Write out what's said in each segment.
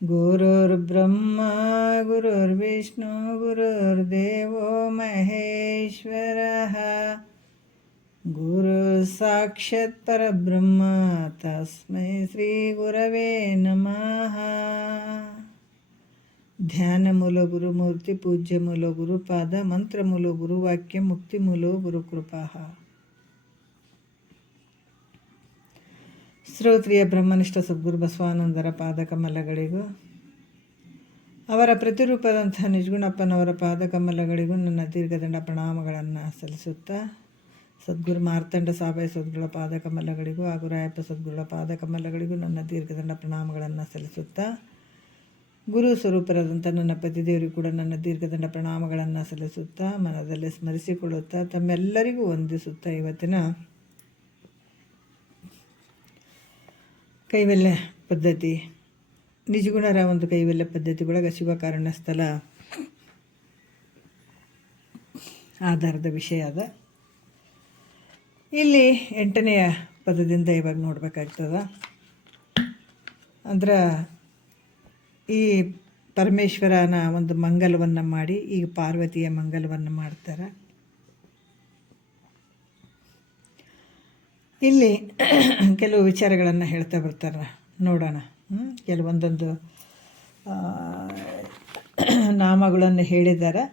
ಗುರುರ್ಬ್ರಹ್ಮ ಗುರುರ್ವಿಷ್ಣು ಗುರುರ್ದೇವೋ ಮಹೇಶ್ವರಃ ಗುರು ಸಾಕ್ಷಾತ್ ಪರಬ್ರಹ್ಮ ತಸ್ಮೈ ಶ್ರೀ ಗುರವೇ ನಮಃ. ಧ್ಯಾನ ಮೂಲ ಗುರುಮೂರ್ತಿ ಪೂಜ್ಯ ಮೂಲ ಗುರುಪಾದ ಮಂತ್ರ ಮೂಲ ಗುರುವಾಕ್ಯ ಮುಕ್ತಿ ಮೂಲ ಗುರುಕೃಪಾ. ಶ್ರೋತ್ರಿಯ ಬ್ರಹ್ಮನಿಷ್ಠ ಸದ್ಗುರು ಬಸವಾನಂದರ ಪಾದಕಮಲಗಳಿಗೂ ಅವರ ಪ್ರತಿರೂಪದಂಥ ನಿಜಗುಣಪ್ಪನವರ ಪಾದಕಮಲಗಳಿಗೂ ನನ್ನ ದೀರ್ಘದಂಡ ಪ್ರಣಾಮಗಳನ್ನು ಸಲ್ಲಿಸುತ್ತಾ, ಸದ್ಗುರು ಮಾರ್ತಂಡ ಸಾಬಾಯಿ ಸದ್ಗುರುಗಳ ಪಾದಕಮಲಗಳಿಗೂ ಹಾಗೂ ರಾಯಪ್ಪ ಸದ್ಗುರುಗಳ ಪಾದಕಮಲಗಳಿಗೂ ನನ್ನ ದೀರ್ಘದಂಡ ಪ್ರಣಾಮಗಳನ್ನು ಸಲ್ಲಿಸುತ್ತಾ, ಗುರು ಸ್ವರೂಪರಾದಂಥ ನನ್ನ ಪತಿದೇವರಿಗೂ ಕೂಡ ನನ್ನ ದೀರ್ಘದಂಡ ಪ್ರಣಾಮಗಳನ್ನು ಸಲ್ಲಿಸುತ್ತಾ, ಮನದಲ್ಲಿ ಸ್ಮರಿಸಿಕೊಳ್ಳುತ್ತಾ, ತಮ್ಮೆಲ್ಲರಿಗೂ ವಂದಿಸುತ್ತಾ, ಇವತ್ತಿನ ಕೈವಲ್ಯ ಪದ್ಧತಿ ನಿಜಗುಣರ ಒಂದು ಕೈವಲ್ಯ ಪದ್ಧತಿ ಒಳಗೆ ಶಿವಕಾರಣ ಸ್ಥಳ ಆಧಾರದ ವಿಷಯ ಅದ. ಇಲ್ಲಿ 8ನೆಯ ಪದದಿಂದ ಇವಾಗ ನೋಡ್ಬೇಕಾಗ್ತದ. ಅಂದ್ರೆ ಈ ಪರಮೇಶ್ವರನ ಒಂದು ಮಂಗಲವನ್ನು ಮಾಡಿ ಈಗ ಪಾರ್ವತಿಯ ಮಂಗಲವನ್ನು ಮಾಡ್ತಾರೆ. ಇಲ್ಲಿ ಕೆಲವು ವಿಚಾರಗಳನ್ನು ಹೇಳ್ತಾ ಬರ್ತಾರೆ, ನೋಡೋಣ. ಕೆಲವೊಂದೊಂದು ನಾಮಗಳನ್ನು ಹೇಳಿದ್ದಾರೆ.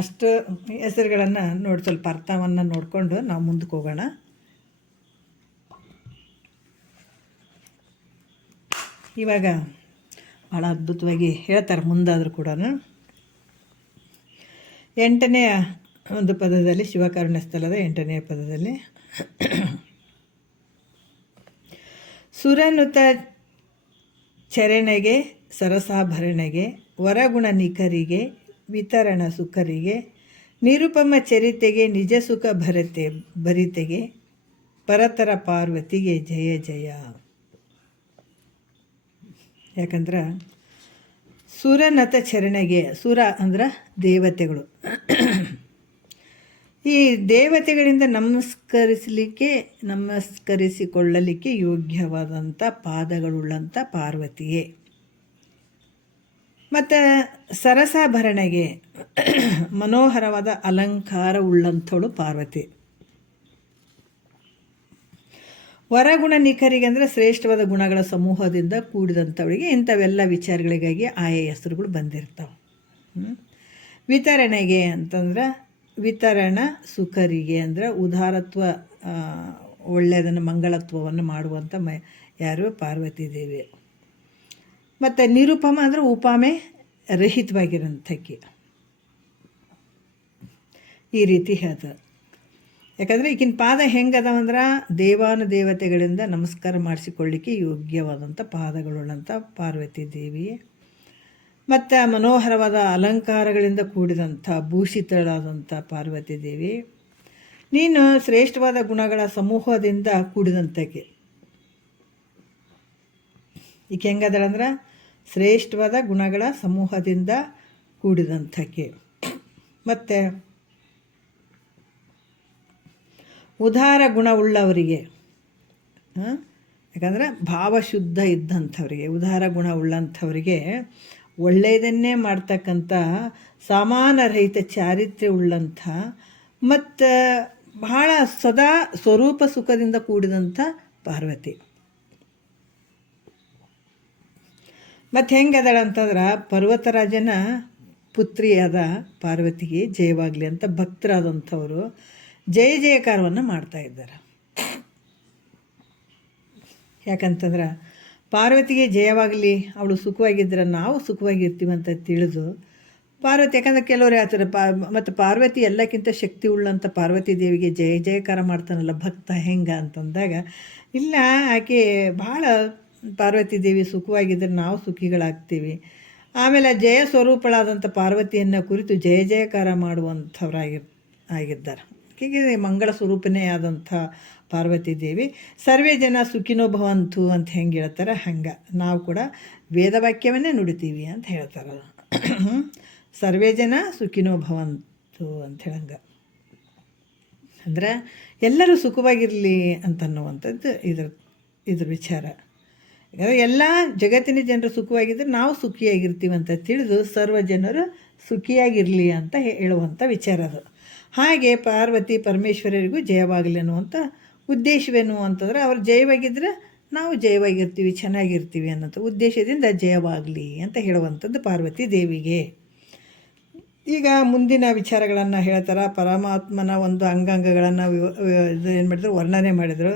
ಅಷ್ಟು ಹೆಸರುಗಳನ್ನು ನೋಡಿ ಸ್ವಲ್ಪ ಅರ್ಥವನ್ನು ನೋಡಿಕೊಂಡು ನಾವು ಮುಂದಕ್ಕೆ ಹೋಗೋಣ. ಇವಾಗ ಭಾಳ ಅದ್ಭುತವಾಗಿ ಹೇಳ್ತಾರೆ, ಮುಂದಾದರೂ ಕೂಡ 8ನೆಯ ಒಂದು ಪದದಲ್ಲಿ, ಶಿವಕಾರುಣ್ಯ ಸ್ಥಳದ 8ನೆಯ ಪದದಲ್ಲಿ, ಸುರನುತ ಚರಣೆಗೆ ಸರಸಾಭರಣೆಗೆ ವರಗುಣ ನಿಖರಿಗೆ ವಿತರಣ ಸುಖರಿಗೆ ನಿರುಪಮ ಚರಿತೆಗೆ ನಿಜ ಸುಖ ಭರಿತೆಗೆ ಪರತರ ಪಾರ್ವತಿಗೆ ಜಯ ಜಯ. ಯಾಕಂದ್ರೆ ಸುರನತ ಚರಣೆಗೆ, ಸುರ ಅಂದ್ರೆ ದೇವತೆಗಳು, ಈ ದೇವತೆಗಳಿಂದ ನಮಸ್ಕರಿಸಿಕೊಳ್ಳಲಿಕ್ಕೆ ಯೋಗ್ಯವಾದಂಥ ಪಾದಗಳುಳ್ಳಂಥ ಪಾರ್ವತಿಯೇ. ಮತ್ತು ಸರಸಾಭರಣೆಗೆ ಮನೋಹರವಾದ ಅಲಂಕಾರ ಉಳ್ಳಂಥವಳು ಪಾರ್ವತಿ. ವರಗುಣ ನಿಖರಿಗೆ ಅಂದರೆ ಶ್ರೇಷ್ಠವಾದ ಗುಣಗಳ ಸಮೂಹದಿಂದ ಕೂಡಿದಂಥವಳಿಗೆ ಇಂಥವೆಲ್ಲ ವಿಚಾರಗಳಿಗಾಗಿ ಆಯಾ ಹೆಸರುಗಳು ಬಂದಿರ್ತಾವೆ. ವಿತರಣೆಗೆ ಅಂತಂದ್ರೆ ವಿತರಣ ಸುಖರಿಗೆ ಅಂದರೆ ಉದಾರತ್ವ, ಒಳ್ಳೆಯದನ್ನು ಮಂಗಳತ್ವವನ್ನು ಮಾಡುವಂಥ ಯಾರು ಪಾರ್ವತಿ ದೇವಿ. ಮತ್ತು ನಿರುಪಮ ಅಂದರೆ ಉಪಮೆ ರಹಿತವಾಗಿರೋಂಥಕ್ಕೆ ಈ ರೀತಿ ಹೇಳ್ತಾರೆ. ಯಾಕಂದರೆ ಈಗಿನ ಪಾದ ಹೆಂಗದವಂದ್ರೆ ದೇವಾನುದೇವತೆಗಳಿಂದ ನಮಸ್ಕಾರ ಮಾಡಿಸಿಕೊಳ್ಳಿಕ್ಕೆ ಯೋಗ್ಯವಾದಂಥ ಪಾದಗಳುಳ್ಳಂಥ ಪಾರ್ವತಿ ದೇವಿ. ಮತ್ತು ಮನೋಹರವಾದ ಅಲಂಕಾರಗಳಿಂದ ಕೂಡಿದಂಥ ಭೂಷಿತಳಾದಂಥ ಪಾರ್ವತಿ ದೇವಿ. ನೀನು ಶ್ರೇಷ್ಠವಾದ ಗುಣಗಳ ಸಮೂಹದಿಂದ ಕೂಡಿದಂಥಕ್ಕೆ. ಈಕೆ ಹೆಂಗದಳಂದ್ರೆ ಶ್ರೇಷ್ಠವಾದ ಗುಣಗಳ ಸಮೂಹದಿಂದ ಕೂಡಿದಂಥಕ್ಕೆ. ಮತ್ತು ಉದಾರ ಗುಣವುಳ್ಳವರಿಗೆ, ಯಾಕಂದರೆ ಭಾವಶುದ್ಧ ಇದ್ದಂಥವರಿಗೆ, ಉದಾರ ಗುಣ ಉಳ್ಳಂಥವರಿಗೆ, ಒಳ್ಳೆಯದನ್ನೇ ಮಾಡ್ತಕ್ಕಂಥ ಸಮಾನರಹಿತ ಚಾರಿತ್ರ್ಯ ಉಳ್ಳಂಥ ಮತ್ತು ಬಹಳ ಸದಾ ಸ್ವರೂಪ ಸುಖದಿಂದ ಕೂಡಿದಂಥ ಪಾರ್ವತಿ. ಮತ್ತು ಹೆಂಗದಳ ಅಂತಂದ್ರೆ ಪರ್ವತರಾಜನ ಪುತ್ರಿಯಾದ ಪಾರ್ವತಿಗೆ ಜಯವಾಗಲಿ ಅಂತ ಭಕ್ತರಾದಂಥವರು ಜಯ ಜಯಕಾರವನ್ನು ಮಾಡ್ತಾಯಿದ್ದಾರೆ. ಯಾಕಂತಂದ್ರೆ ಪಾರ್ವತಿಗೆ ಜಯವಾಗಲಿ, ಅವಳು ಸುಖವಾಗಿದ್ದರೆ ನಾವು ಸುಖವಾಗಿರ್ತೀವಿ ಅಂತ ತಿಳಿದು ಪಾರ್ವತಿ, ಯಾಕಂದರೆ ಕೆಲವರು ಹೇಳ್ತಾರೆ ಮತ್ತು ಪಾರ್ವತಿ ಎಲ್ಲಕ್ಕಿಂತ ಶಕ್ತಿ ಉಳ್ಳಂಥ ಪಾರ್ವತಿ ದೇವಿಗೆ ಜಯ ಜಯಕಾರ ಮಾಡ್ತಾನಲ್ಲ ಭಕ್ತ ಹೆಂಗೆ ಅಂತಂದಾಗ, ಇಲ್ಲ, ಆಕೆ ಭಾಳ ಪಾರ್ವತಿ ದೇವಿ ಸುಖವಾಗಿದ್ದರೆ ನಾವು ಸುಖಿಗಳಾಗ್ತೀವಿ. ಆಮೇಲೆ ಜಯ ಸ್ವರೂಪಳಾದಂಥ ಪಾರ್ವತಿಯನ್ನು ಕುರಿತು ಜಯ ಜಯಕಾರ ಆಗಿದ್ದಾರೆ. ಹೀಗೆ ಮಂಗಳ ಸ್ವರೂಪನೇ ಆದಂಥ ಪಾರ್ವತಿ ದೇವಿ ಸರ್ವೇ ಜನ ಸುಖಿನೋ ಭವಂತು ಅಂತ ಹೆಂಗೆ ಹೇಳ್ತಾರೆ, ಹಂಗೆ ನಾವು ಕೂಡ ವೇದವಾಕ್ಯವನ್ನೇ ನುಡಿತೀವಿ ಅಂತ ಹೇಳ್ತಾರಲ್ಲ. ಸರ್ವೇ ಜನ ಸುಖಿನೋ ಭವಂತು ಅಂತ ಹೇಳಂಗೆ. ಅಂದ್ರೆ ಎಲ್ಲರೂ ಸುಖವಾಗಿರಲಿ ಅಂತನ್ನುವಂಥದ್ದು ಇದ್ರ ವಿಚಾರ. ಯಾಕಂದರೆ ಎಲ್ಲ ಜಗತ್ತಿನ ಜನರು ಸುಖವಾಗಿದ್ದರೆ ನಾವು ಸುಖಿಯಾಗಿರ್ತೀವಿ ಅಂತ ತಿಳಿದು ಸರ್ವ ಜನರು ಸುಖಿಯಾಗಿರಲಿ ಅಂತ ಹೇಳುವಂಥ ವಿಚಾರ ಅದು. ಹಾಗೆ ಪಾರ್ವತಿ ಪರಮೇಶ್ವರರಿಗೂ ಜಯವಾಗಲಿ ಅನ್ನುವಂಥ ಉದ್ದೇಶವೇನು ಅಂತಂದರೆ ಅವ್ರು ಜಯವಾಗಿದ್ದರೆ ನಾವು ಜಯವಾಗಿರ್ತೀವಿ, ಚೆನ್ನಾಗಿರ್ತೀವಿ ಅನ್ನೋಂಥ ಉದ್ದೇಶದಿಂದ ಜಯವಾಗಲಿ ಅಂತ ಹೇಳುವಂಥದ್ದು ಪಾರ್ವತಿ ದೇವಿಗೆ. ಈಗ ಮುಂದಿನ ವಿಚಾರಗಳನ್ನು ಹೇಳ್ತಾರೆ. ಪರಮಾತ್ಮನ ಒಂದು ಅಂಗಾಂಗಗಳನ್ನು ಏನು ಮಾಡಿದ್ರು, ವರ್ಣನೆ ಮಾಡಿದರು.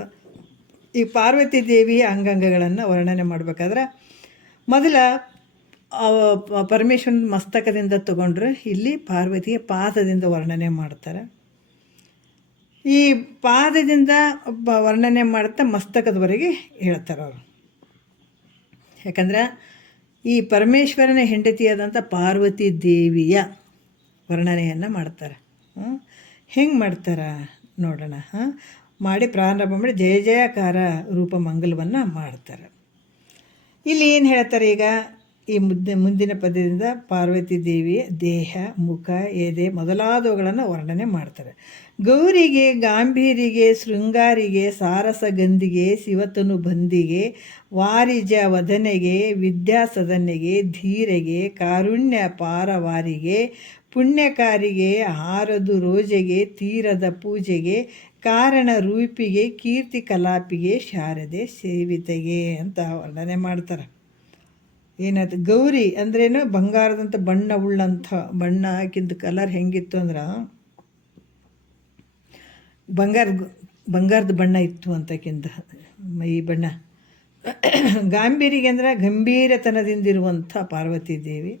ಈ ಪಾರ್ವತಿ ದೇವಿಯ ಅಂಗಾಂಗಗಳನ್ನು ವರ್ಣನೆ ಮಾಡಬೇಕಾದ್ರೆ ಮೊದಲ ಪರಮೇಶ್ವರನ ಮಸ್ತಕದಿಂದ ತಗೊಂಡ್ರೆ ಇಲ್ಲಿ ಪಾರ್ವತಿಯ ಪಾದದಿಂದ ವರ್ಣನೆ ಮಾಡ್ತಾರೆ. ಈ ಪಾದದಿಂದ ವರ್ಣನೆ ಮಾಡ್ತಾ ಮಸ್ತಕದವರೆಗೆ ಹೇಳ್ತಾರೆ ಅವರು. ಯಾಕಂದ್ರೆ ಈ ಪರಮೇಶ್ವರನ ಹೆಂಡತಿಯಾದಂಥ ಪಾರ್ವತಿ ದೇವಿಯ ವರ್ಣನೆಯನ್ನು ಮಾಡ್ತಾರೆ. ಹೆಂಗೆ ಮಾಡ್ತಾರೆ ನೋಡೋಣ. ಮಾಡಿ ಪ್ರಾರಂಭ ಮಾಡಿ ಜಯ ಜಯಕಾರ ರೂಪ ಮಂಗಲವನ್ನು ಮಾಡ್ತಾರೆ. ಇಲ್ಲಿ ಏನು ಹೇಳ್ತಾರೆ ಈಗ ಈ ಮುಂದಿನ ಪದ್ಯದಿಂದ ಪಾರ್ವತಿ ದೇವಿಯ ದೇಹ, ಮುಖ, ಎದೆ ಮೊದಲಾದವುಗಳನ್ನು ವರ್ಣನೆ ಮಾಡ್ತಾರೆ. ಗೌರಿಗೆ, ಗಾಂಭೀರಿಗೆ, ಶೃಂಗಾರಿಗೆ, ಸಾರಸ ಗಂಧಿಗೆ, ಶಿವತನು ಬಂದಿಗೆ, ವಾರಿಜ ವದನೆಗೆ, ವಿದ್ಯಾಸದನೆಗೆ, ಧೀರೆಗೆ, ಕಾರುಣ್ಯ ಪಾರವಾರಿಗೆ, ಪುಣ್ಯಕಾರಿಗೆ, ಹಾರದು ರೋಜೆಗೆ, ತೀರದ ಪೂಜೆಗೆ, ಕಾರಣ ರೂಪಿಗೆ, ಕೀರ್ತಿ ಕಲಾಪಿಗೆ, ಶಾರದೆ ಸೇವಿತೆಗೆ ಅಂತ ವರ್ಣನೆ ಮಾಡ್ತಾರೆ. ಏನಾಯ್ತು, ಗೌರಿ ಅಂದ್ರೇನು, ಬಂಗಾರದಂಥ ಬಣ್ಣ ಉಳ್ಳಂಥ ಬಣ್ಣ. ಆಕಿಂದು ಕಲರ್ ಹೆಂಗಿತ್ತು ಅಂದ್ರೆ ಬಂಗಾರದ ಬಣ್ಣ ಇತ್ತು ಅಂತಕ್ಕಿಂತ ಈ ಬಣ್ಣ. ಗಾಂಭೀರಿಗೆ ಅಂದರೆ ಗಂಭೀರತನದಿಂದಿರುವಂಥ ಪಾರ್ವತಿ ದೇವಿ,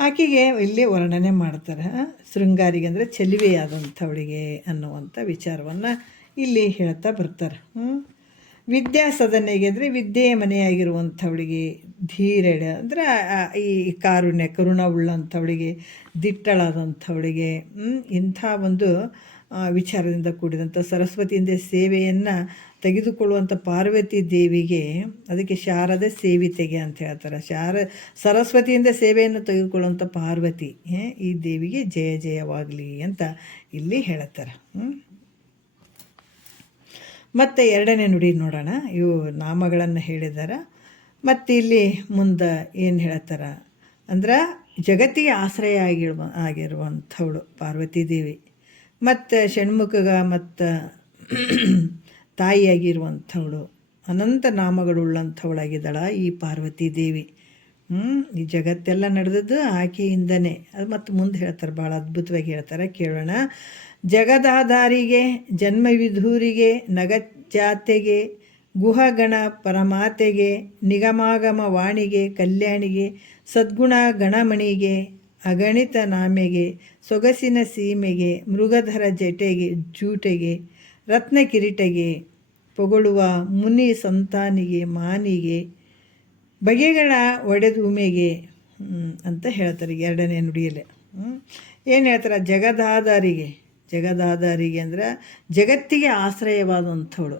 ಆಕೆಗೆ ಇಲ್ಲಿ ವರ್ಣನೆ ಮಾಡ್ತಾರೆ. ಶೃಂಗಾರಿಗೆ ಅಂದರೆ ಚೆಲುವೆಯಾದಂಥವಳಿಗೆ ಅನ್ನುವಂಥ ವಿಚಾರವನ್ನು ಇಲ್ಲಿ ಹೇಳ್ತಾ ಬರ್ತಾರೆ. ವಿದ್ಯಾಸದನೆಗೆ ಅಂದರೆ ವಿದ್ಯೆಯ ಮನೆಯಾಗಿರುವಂಥವಳಿಗೆ, ಧೀರಳೆ ಅಂದರೆ ಈ ಕಾರುಣ್ಯ ಕರುಣವುಳ್ಳಂಥವಳಿಗೆ, ದಿಟ್ಟಳಾದಂಥವಳಿಗೆ, ಇಂಥ ಒಂದು ವಿಚಾರದಿಂದ ಕೂಡಿದಂಥ ಸರಸ್ವತಿಯಿಂದ ಸೇವೆಯನ್ನು ತೆಗೆದುಕೊಳ್ಳುವಂಥ ಪಾರ್ವತಿ ದೇವಿಗೆ, ಅದಕ್ಕೆ ಶಾರದ ಸೇವಿತೆಗೆ ಅಂತ ಹೇಳ್ತಾರೆ. ಸರಸ್ವತಿಯಿಂದ ಸೇವೆಯನ್ನು ತೆಗೆದುಕೊಳ್ಳುವಂಥ ಪಾರ್ವತಿ ಈ ದೇವಿಗೆ ಜಯ ಜಯವಾಗಲಿ ಅಂತ ಇಲ್ಲಿ ಹೇಳ್ತಾರೆ. ಮತ್ತು ಎರಡನೇ ನುಡಿ ನೋಡೋಣ. ಇವು ನಾಮಗಳನ್ನು ಹೇಳಿದ್ದಾರೆ. ಮತ್ತು ಇಲ್ಲಿ ಮುಂದೆ ಏನು ಹೇಳ್ತಾರೆ ಅಂದ್ರೆ ಜಗತ್ತಿಗೆ ಆಶ್ರಯ ಆಗಿರುವಂಥವಳು ಪಾರ್ವತಿ ದೇವಿ. ಮತ್ತು ಷಣ್ಮುಖಗ ಮತ್ತು ತಾಯಿಯಾಗಿರುವಂಥವಳು, ಅನಂತ ನಾಮಗಳುಳ್ಳಂಥವಳಾಗಿದ್ದಾಳ ಈ ಪಾರ್ವತಿ ದೇವಿ. ಈ ಜಗತ್ತೆಲ್ಲ ನಡೆದದ್ದು ಆಕೆಯಿಂದನೇ. ಅದು ಮತ್ತು ಮುಂದೆ ಹೇಳ್ತಾರೆ, ಭಾಳ ಅದ್ಭುತವಾಗಿ ಹೇಳ್ತಾರೆ, ಕೇಳೋಣ. ಜಗದಾಧಾರಿಗೆ, ಜನ್ಮವಿಧೂರಿಗೆ, ನಗಜಾತೆಗೆ, ಗುಹಗಣ ಪರಮಾತೆಗೆ, ನಿಗಮಾಗಮ ವಾಣಿಗೆ, ಕಲ್ಯಾಣಿಗೆ, ಸದ್ಗುಣ ಗಣಮಣಿಗೆ, ಅಗಣಿತ ನಾಮೆಗೆ, ಸೊಗಸಿನ ಸೀಮೆಗೆ, ಮೃಗಧರ ಜೂಟೆಗೆ, ರತ್ನ ಕಿರೀಟಗೆ, ಪೊಗಳುವ ಮುನಿ ಸಂತಾನಿಗೆ, ಮಾನಿಗೆ, ಬಗೆಗಳ ಒಡೆದುಮೆಗೆ ಅಂತ ಹೇಳ್ತಾರೆ ಎರಡನೇ ನುಡಿಯಲ್ಲಿ. ಏನು ಹೇಳ್ತಾರೆ, ಜಗದಾಧಾರಿಗೆ ಅಂದರೆ ಜಗತ್ತಿಗೆ ಆಶ್ರಯವಾದಂಥವಳು.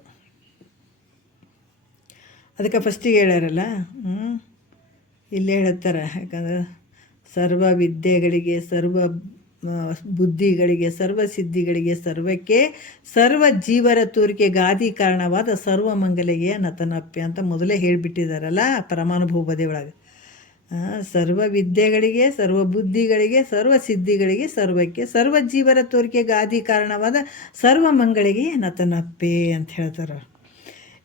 ಅದಕ್ಕೆ ಫಸ್ಟಿಗೆ ಹೇಳ್ಯಾರಲ್ಲ, ಇಲ್ಲಿ ಹೇಳ್ತಾರೆ. ಯಾಕಂದ್ರೆ ಸರ್ವ ವಿದ್ಯೆಗಳಿಗೆ, ಸರ್ವ ಬುದ್ಧಿಗಳಿಗೆ, ಸರ್ವ ಸಿದ್ಧಿಗಳಿಗೆ, ಸರ್ವಕ್ಕೆ, ಸರ್ವ ಜೀವರ ತೋರಿಕೆ ಗಾದಿ ಕಾರಣವಾದ ಸರ್ವ ಮಂಗಲಿಗೆ ನತನಪ್ಯ ಅಂತ ಮೊದಲೇ ಹೇಳಿಬಿಟ್ಟಿದ್ದಾರಲ್ಲ ಪರಮಾನುಭೂಪದಿ ಒಳಗೆ. ಸರ್ವ ವಿದ್ಯೆಗಳಿಗೆ, ಸರ್ವ ಬುದ್ಧಿಗಳಿಗೆ, ಸರ್ವ ಸಿದ್ಧಿಗಳಿಗೆ, ಸರ್ವಕ್ಕೆ, ಸರ್ವ ಜೀವರ ತೋರಿಕೆ ಗಾದಿ ಕಾರಣವಾದ ಸರ್ವ ಮಂಗಳಿಗೆ ನತನಪ್ಪೆ ಅಂತ ಹೇಳ್ತಾರೆ.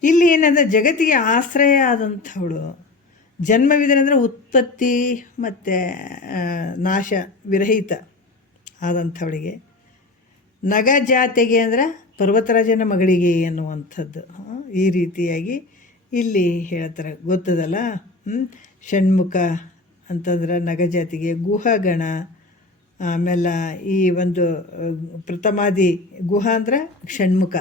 ಇಲ್ಲಿ ಏನಂದ್ರೆ ಜಗತ್ತಿಗೆ ಆಶ್ರಯ ಆದಂಥವಳು. ಜನ್ಮವಿಧಾನ ಅಂದರೆ ಉತ್ಪತ್ತಿ ಮತ್ತು ನಾಶ ವಿರಹಿತ ಆದಂಥವಳಿಗೆ. ನಗ ಜಾತೆಗೆ ಅಂದರೆ ಪರ್ವತರಾಜನ ಮಗಳಿಗೆ ಎನ್ನುವಂಥದ್ದು. ಈ ರೀತಿಯಾಗಿ ಇಲ್ಲಿ ಹೇಳ್ತಾರೆ, ಗೊತ್ತದಲ್ಲ. ಷಣ್ಮುಖ ಅಂತಂದ್ರೆ ನಗಜಾತಿಗೆ, ಗುಹಗಣ, ಆಮೇಲೆ ಈ ಒಂದು ಪ್ರಥಮಾದಿ ಗುಹ ಅಂದ್ರೆ ಷಣ್ಮುಖ,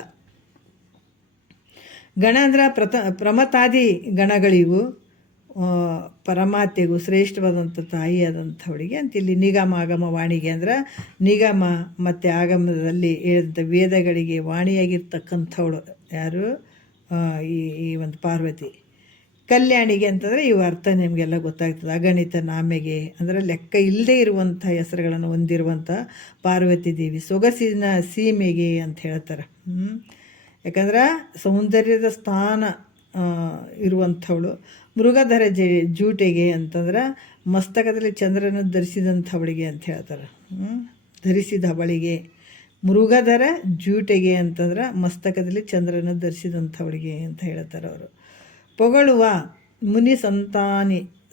ಗಣ ಅಂದ್ರೆ ಪ್ರಮತಾದಿ ಗಣಗಳಿಗೂ, ಪರಮಾತೆಗೂ ಶ್ರೇಷ್ಠವಾದಂಥ ತಾಯಿಯಾದಂಥವಳಿಗೆ ಅಂತ ಇಲ್ಲಿ ನಿಗಮ ಆಗಮ ವಾಣಿಗೆ ಅಂದ್ರೆ ನಿಗಮ ಮತ್ತು ಆಗಮದಲ್ಲಿ ಹೇಳಿದಂಥ ವೇದಗಳಿಗೆ ವಾಣಿಯಾಗಿರ್ತಕ್ಕಂಥವಳು ಯಾರು, ಈ ಒಂದು ಪಾರ್ವತಿ. ಕಲ್ಯಾಣಿಗೆ ಅಂತಂದರೆ ಇವು ಅರ್ಥ ನಿಮಗೆಲ್ಲ ಗೊತ್ತಾಗ್ತದೆ. ಅಗಣಿತ ನಾಮೆಗೆ ಅಂದರೆ ಲೆಕ್ಕ ಇಲ್ಲದೆ ಇರುವಂಥ ಹೆಸರುಗಳನ್ನು ಹೊಂದಿರುವಂಥ ಪಾರ್ವತಿ ದೇವಿ. ಸೊಗಸಿನ ಸೀಮೆಗೆ ಅಂತ ಹೇಳ್ತಾರೆ. ಯಾಕಂದ್ರೆ ಸೌಂದರ್ಯದ ಸ್ಥಾನ ಇರುವಂಥವಳು. ಮೃಗಧರ ಜೂಟೆಗೆ ಅಂತಂದ್ರೆ ಮಸ್ತಕದಲ್ಲಿ ಚಂದ್ರನ ಧರಿಸಿದಂಥವಳಿಗೆ ಅಂತ ಹೇಳ್ತಾರೆ. ಧರಿಸಿದವಳಿಗೆ. ಮೃಗಧರ ಜೂಟೆಗೆ ಅಂತಂದ್ರೆ ಮಸ್ತಕದಲ್ಲಿ ಚಂದ್ರನ ಧರಿಸಿದಂಥವಳಿಗೆ ಅಂತ ಹೇಳ್ತಾರೆ ಅವರು. ಪೊಗಳುವ ಮುನಿ